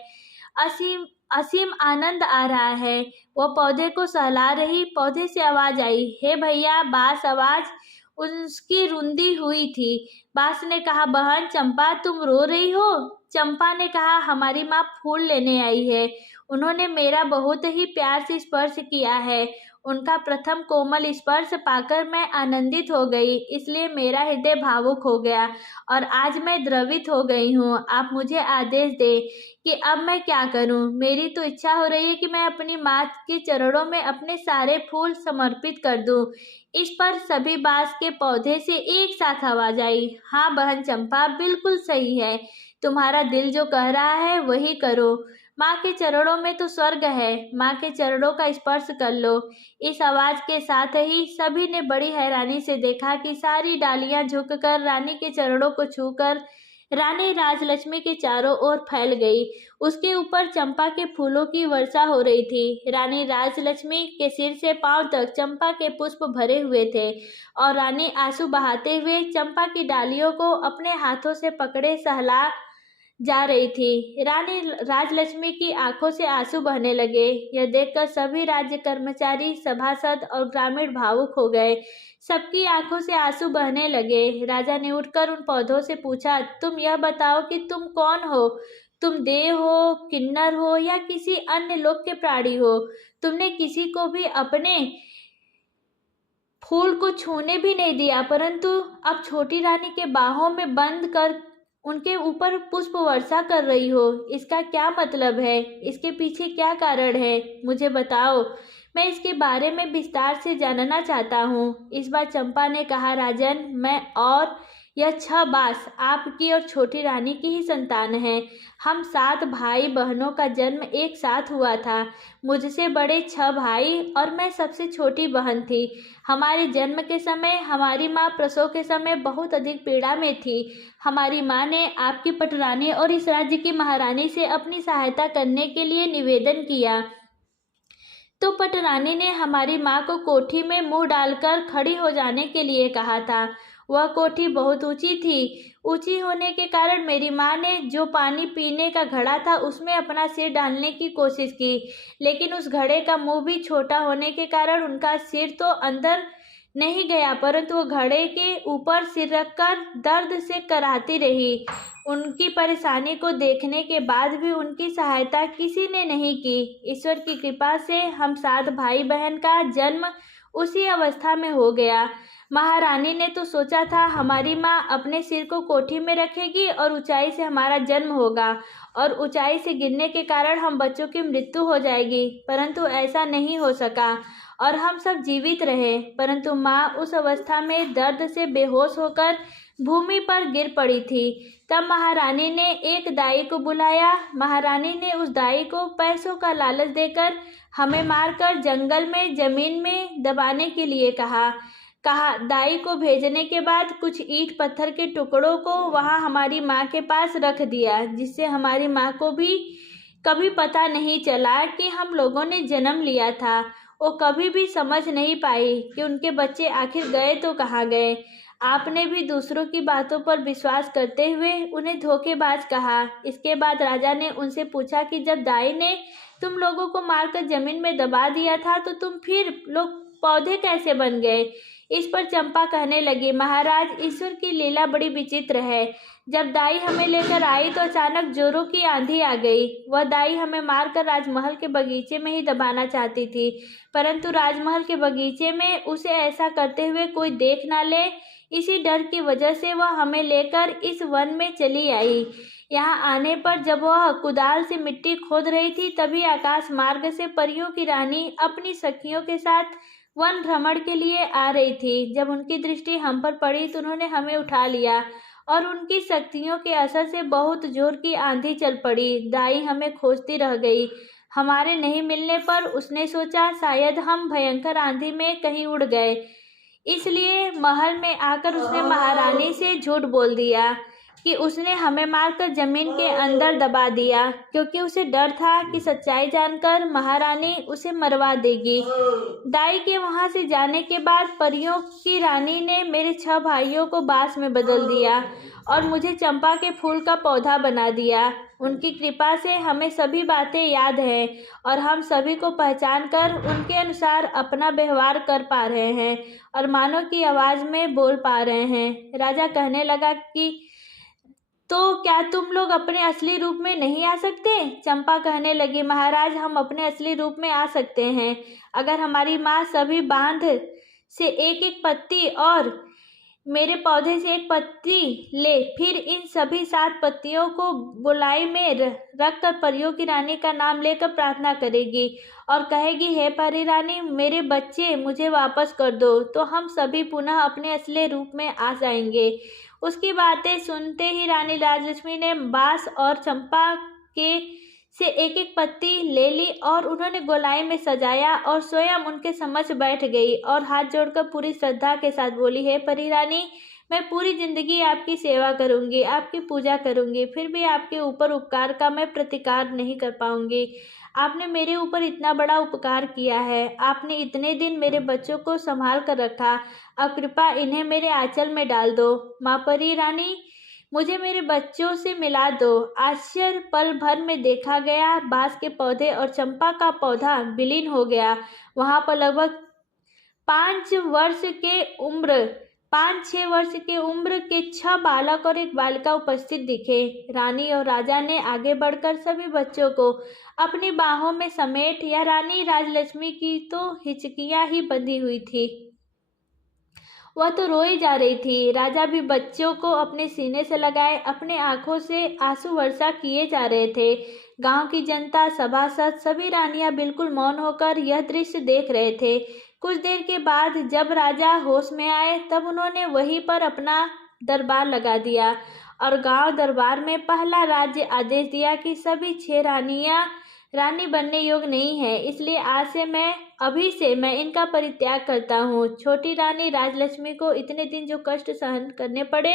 असीम आनंद आ रहा है। वह पौधे को सहला रही, पौधे से आवाज आई, हे भैया। बांस आवाज उसकी रुंधी हुई थी। बांस ने कहा, बहन चंपा तुम रो रही हो? चंपा ने कहा, हमारी माँ फूल लेने आई है। उन्होंने मेरा बहुत ही प्यार से स्पर्श किया है। उनका प्रथम कोमल स्पर्श पाकर मैं आनंदित हो गई, इसलिए मेरा हृदय भावुक हो गया और आज मैं द्रवित हो गई हूँ। आप मुझे आदेश दे कि अब मैं क्या करूं? मेरी तो इच्छा हो रही है कि मैं अपनी माँ के चरणों में अपने सारे फूल समर्पित कर दूं। इस पर सभी बांस के पौधे से एक साथ आवाज आई, हाँ बहन चंपा, बिल्कुल सही है। तुम्हारा दिल जो कह रहा है वही करो। माँ के चरणों में तो स्वर्ग है, माँ के चरणों का स्पर्श कर लो। इस आवाज के साथ ही सभी ने बड़ी हैरानी से देखा कि सारी डालियां झुककर रानी के चरणों को छूकर रानी राजलक्ष्मी के चारों ओर फैल गई। उसके ऊपर चंपा के फूलों की वर्षा हो रही थी। रानी राजलक्ष्मी के सिर से पांव तक चंपा के पुष्प भरे हुए थे और रानी आंसू बहाते हुए चंपा की डालियों को अपने हाथों से पकड़े सहला जा रही थी। रानी राजलक्ष्मी की आंखों से आंसू बहने लगे। यह देखकर सभी राज्य कर्मचारी, सभासद और ग्रामीण भावुक हो गए। सबकी आंखों से आंसू बहने लगे। राजा ने उठकर उन पौधों से पूछा, तुम यह बताओ कि तुम कौन हो? तुम देव हो, किन्नर हो या किसी अन्य लोक के प्राणी हो? तुमने किसी को भी अपने फूल को छूने भी नहीं दिया, परंतु अब छोटी रानी के बाहों में बंद कर उनके ऊपर पुष्प वर्षा कर रही हो। इसका क्या मतलब है? इसके पीछे क्या कारण है? मुझे बताओ, मैं इसके बारे में विस्तार से जानना चाहता हूँ। इस बार चंपा ने कहा, राजन, मैं और यह 6 बांस आपकी और छोटी रानी की ही संतान है। हम 7 भाई बहनों का जन्म एक साथ हुआ था। मुझसे बड़े 6 भाई और मैं सबसे छोटी बहन थी। हमारे जन्म के समय हमारी माँ प्रसव के समय बहुत अधिक पीड़ा में थी। हमारी माँ ने आपकी पटरानी और इस राज्य की महारानी से अपनी सहायता करने के लिए निवेदन किया, तो पटरानी ने हमारी माँ को कोठी में मुंह डालकर खड़ी हो जाने के लिए कहा था। वह कोठी बहुत ऊंची थी। ऊंची होने के कारण मेरी माँ ने जो पानी पीने का घड़ा था उसमें अपना सिर डालने की कोशिश की, लेकिन उस घड़े का मुंह भी छोटा होने के कारण उनका सिर तो अंदर नहीं गया, परंतु वो घड़े के ऊपर सिर रखकर दर्द से कराहती रही। उनकी परेशानी को देखने के बाद भी उनकी सहायता किसी ने नहीं की। ईश्वर की कृपा से हम 7 भाई बहन का जन्म उसी अवस्था में हो गया। महारानी ने तो सोचा था हमारी माँ अपने सिर को कोठी में रखेगी और ऊंचाई से हमारा जन्म होगा और ऊंचाई से गिरने के कारण हम बच्चों की मृत्यु हो जाएगी, परंतु ऐसा नहीं हो सका और हम सब जीवित रहे। परंतु माँ उस अवस्था में दर्द से बेहोश होकर भूमि पर गिर पड़ी थी। तब महारानी ने एक दाई को बुलाया। महारानी ने उस दाई को पैसों का लालच देकर हमें मारकर जंगल में जमीन में दबाने के लिए कहा। दाई को भेजने के बाद कुछ ईंट पत्थर के टुकड़ों को वहां हमारी माँ के पास रख दिया, जिससे हमारी माँ को भी कभी पता नहीं चला कि हम लोगों ने जन्म लिया था। वो कभी भी समझ नहीं पाई कि उनके बच्चे आखिर गए तो कहाँ गए। आपने भी दूसरों की बातों पर विश्वास करते हुए उन्हें धोखेबाज कहा। इसके बाद राजा ने उनसे पूछा कि जब दाई ने तुम लोगों को मारकर जमीन में दबा दिया था तो तुम फिर लोग पौधे कैसे बन गए? इस पर चंपा कहने लगी, महाराज, ईश्वर की लीला बड़ी विचित्र है। जब दाई हमें लेकर आई तो अचानक जोरों की आंधी आ गई। वह दाई हमें मारकर राजमहल के बगीचे में ही दबाना चाहती थी, परंतु राजमहल के बगीचे में उसे ऐसा करते हुए कोई देख ना ले, इसी डर की वजह से वह हमें लेकर इस वन में चली आई। यहाँ आने पर जब वह कुदाल से मिट्टी खोद रही थी तभी आकाश मार्ग से परियों की रानी अपनी सखियों के साथ वन भ्रमण के लिए आ रही थी। जब उनकी दृष्टि हम पर पड़ी तो उन्होंने हमें उठा लिया और उनकी शक्तियों के असर से बहुत जोर की आंधी चल पड़ी। दाई हमें खोजती रह गई। हमारे नहीं मिलने पर उसने सोचा शायद हम भयंकर आंधी में कहीं उड़ गए, इसलिए महल में आकर उसने महारानी से झूठ बोल दिया। कि उसने हमें मारकर जमीन के अंदर दबा दिया, क्योंकि उसे डर था कि सच्चाई जानकर महारानी उसे मरवा देगी। दाई के वहां से जाने के बाद परियों की रानी ने मेरे 6 भाइयों को बांस में बदल दिया और मुझे चंपा के फूल का पौधा बना दिया। उनकी कृपा से हमें सभी बातें याद हैं और हम सभी को पहचान कर उनके अनुसार अपना व्यवहार कर पा रहे हैं और मानव की आवाज में बोल पा रहे हैं। राजा कहने लगा कि तो क्या तुम लोग अपने असली रूप में नहीं आ सकते? चंपा कहने लगी, महाराज, हम अपने असली रूप में आ सकते हैं अगर हमारी माँ सभी बांध से एक एक पत्ती और मेरे पौधे से एक पत्ती ले, फिर इन सभी 7 पत्तियों को गोलाई में रख कर परियों की रानी का नाम लेकर प्रार्थना करेगी और कहेगी, हे परी रानी, मेरे बच्चे मुझे वापस कर दो, तो हम सभी पुनः अपने असली रूप में आ जाएंगे। उसकी बातें सुनते ही रानी राजलक्ष्मी ने बांस और चंपा के से एक एक पत्ती ले ली और उन्होंने गोलाई में सजाया और स्वयं उनके समक्ष बैठ गई और हाथ जोड़कर पूरी श्रद्धा के साथ बोली, हे परी रानी, मैं पूरी जिंदगी आपकी सेवा करूंगी, आपकी पूजा करूंगी, फिर भी आपके ऊपर उपकार का मैं प्रतिकार नहीं कर पाऊंगी। आपने मेरे ऊपर इतना बड़ा उपकार किया है, आपने इतने दिन मेरे बच्चों को संभाल कर रखा, अब कृपा इन्हें मेरे आंचल में डाल दो। माँ परी रानी, मुझे मेरे बच्चों से मिला दो। आश्चर्य पल भर में देखा गया, बांस के पौधे और चंपा का पौधा विलीन हो गया। वहां पर लगभग 5-6 वर्ष के उम्र के 6 बालक और एक बालिका उपस्थित दिखे। रानी और राजा ने आगे बढ़कर सभी बच्चों को अपनी बाहों में समेट, या रानी राजलक्ष्मी की तो हिचकियां ही बंधी हुई थी, वह तो रोई जा रही थी। राजा भी बच्चों को अपने सीने से लगाए अपने आंखों से आंसू वर्षा किए जा रहे थे। गांव की जनता, सभासद, सभी रानियां बिल्कुल मौन होकर यह दृश्य देख रहे थे। कुछ देर के बाद जब राजा होश में आए तब उन्होंने वहीं पर अपना दरबार लगा दिया और गांव दरबार में पहला राज्य आदेश दिया कि सभी 6 रानियां रानी बनने योग्य नहीं है, इसलिए आज से अभी से मैं इनका परित्याग करता हूँ। छोटी रानी राजलक्ष्मी को इतने दिन जो कष्ट सहन करने पड़े,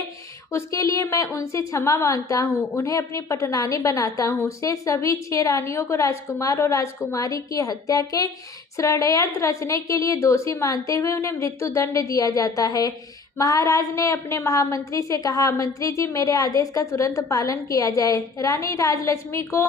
उसके लिए मैं उनसे क्षमा मांगता हूँ, उन्हें अपनी पटरानी बनाता हूँ। से सभी 6 रानियों को राजकुमार और राजकुमारी की हत्या के षड्यंत्र रचने के लिए दोषी मानते हुए उन्हें मृत्यु दंड दिया जाता है। महाराज ने अपने महामंत्री से कहा, मंत्री जी, मेरे आदेश का तुरंत पालन किया जाए। रानी राजलक्ष्मी को,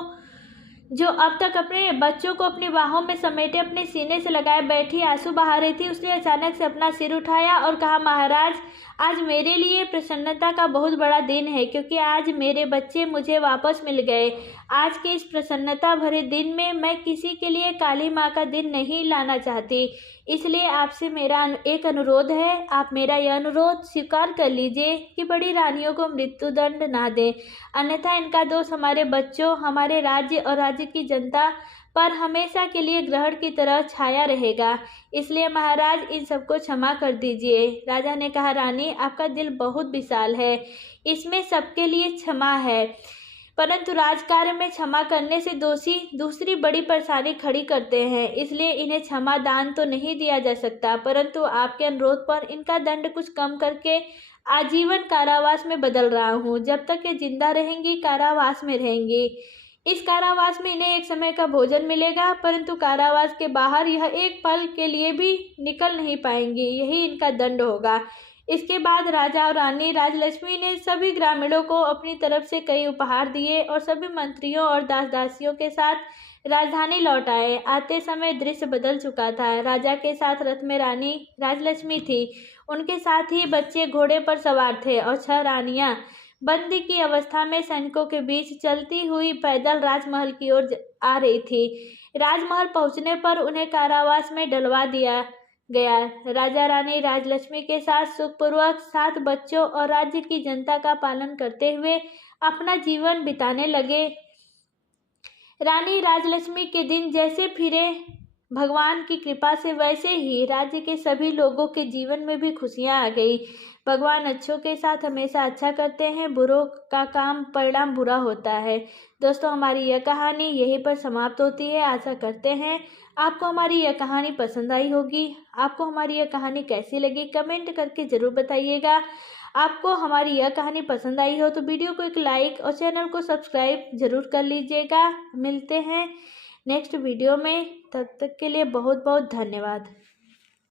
जो अब तक अपने बच्चों को अपनी बाहों में समेटे अपने सीने से लगाए बैठी आंसू बहा रही थी, उसने अचानक से अपना सिर उठाया और कहा, महाराज, आज मेरे लिए प्रसन्नता का बहुत बड़ा दिन है, क्योंकि आज मेरे बच्चे मुझे वापस मिल गए। आज के इस प्रसन्नता भरे दिन में मैं किसी के लिए काली माँ का दिन नहीं लाना चाहती, इसलिए आपसे मेरा एक अनुरोध है। आप मेरा यह अनुरोध स्वीकार कर लीजिए कि बड़ी रानियों को मृत्यु दंड ना दें, अन्यथा इनका दोष हमारे बच्चों, हमारे राज्य और राज्य की जनता पर हमेशा के लिए ग्रहण की तरह छाया रहेगा। इसलिए महाराज, इन सबको क्षमा कर दीजिए। राजा ने कहा, रानी, आपका दिल बहुत विशाल है, इसमें सबके लिए क्षमा है, परंतु राजकार्य में क्षमा करने से दोषी दूसरी बड़ी परेशानी खड़ी करते हैं, इसलिए इन्हें क्षमा दान तो नहीं दिया जा सकता, परंतु आपके अनुरोध पर इनका दंड कुछ कम करके आजीवन कारावास में बदल रहा हूँ। जब तक ये जिंदा रहेंगी कारावास में रहेंगी। इस कारावास में इन्हें एक समय का भोजन मिलेगा, परंतु कारावास के बाहर यह एक पल के लिए भी निकल नहीं पाएंगी, यही इनका दंड होगा। इसके बाद राजा और रानी राजलक्ष्मी ने सभी ग्रामीणों को अपनी तरफ से कई उपहार दिए और सभी मंत्रियों और दास दासियों के साथ राजधानी लौट आए। आते समय दृश्य बदल चुका था। राजा के साथ रथ में रानी राजलक्ष्मी थी, उनके साथ ही बच्चे घोड़े पर सवार थे और 6 रानियां बंदी की अवस्था में सैनिकों के बीच चलती हुई पैदल राजमहल की ओर आ रही थी। राजमहल पहुंचने पर उन्हें कारावास में डलवा दिया गया। राजा रानी राजलक्ष्मी के साथ सुखपूर्वक 7 बच्चों और राज्य की जनता का पालन करते हुए अपना जीवन बिताने लगे। रानी राजलक्ष्मी के दिन जैसे फिरे भगवान की कृपा से, वैसे ही राज्य के सभी लोगों के जीवन में भी खुशियां आ गई। भगवान अच्छों के साथ हमेशा अच्छा करते हैं, बुरों का काम परिणाम बुरा होता है। दोस्तों, हमारी यह कहानी यहीं पर समाप्त होती है। आशा करते हैं आपको हमारी यह कहानी पसंद आई होगी। आपको हमारी यह कहानी कैसी लगी कमेंट करके ज़रूर बताइएगा। आपको हमारी यह कहानी पसंद आई हो तो वीडियो को एक लाइक और चैनल को सब्सक्राइब ज़रूर कर लीजिएगा। मिलते हैं नेक्स्ट वीडियो में, तब तक के लिए बहुत बहुत धन्यवाद।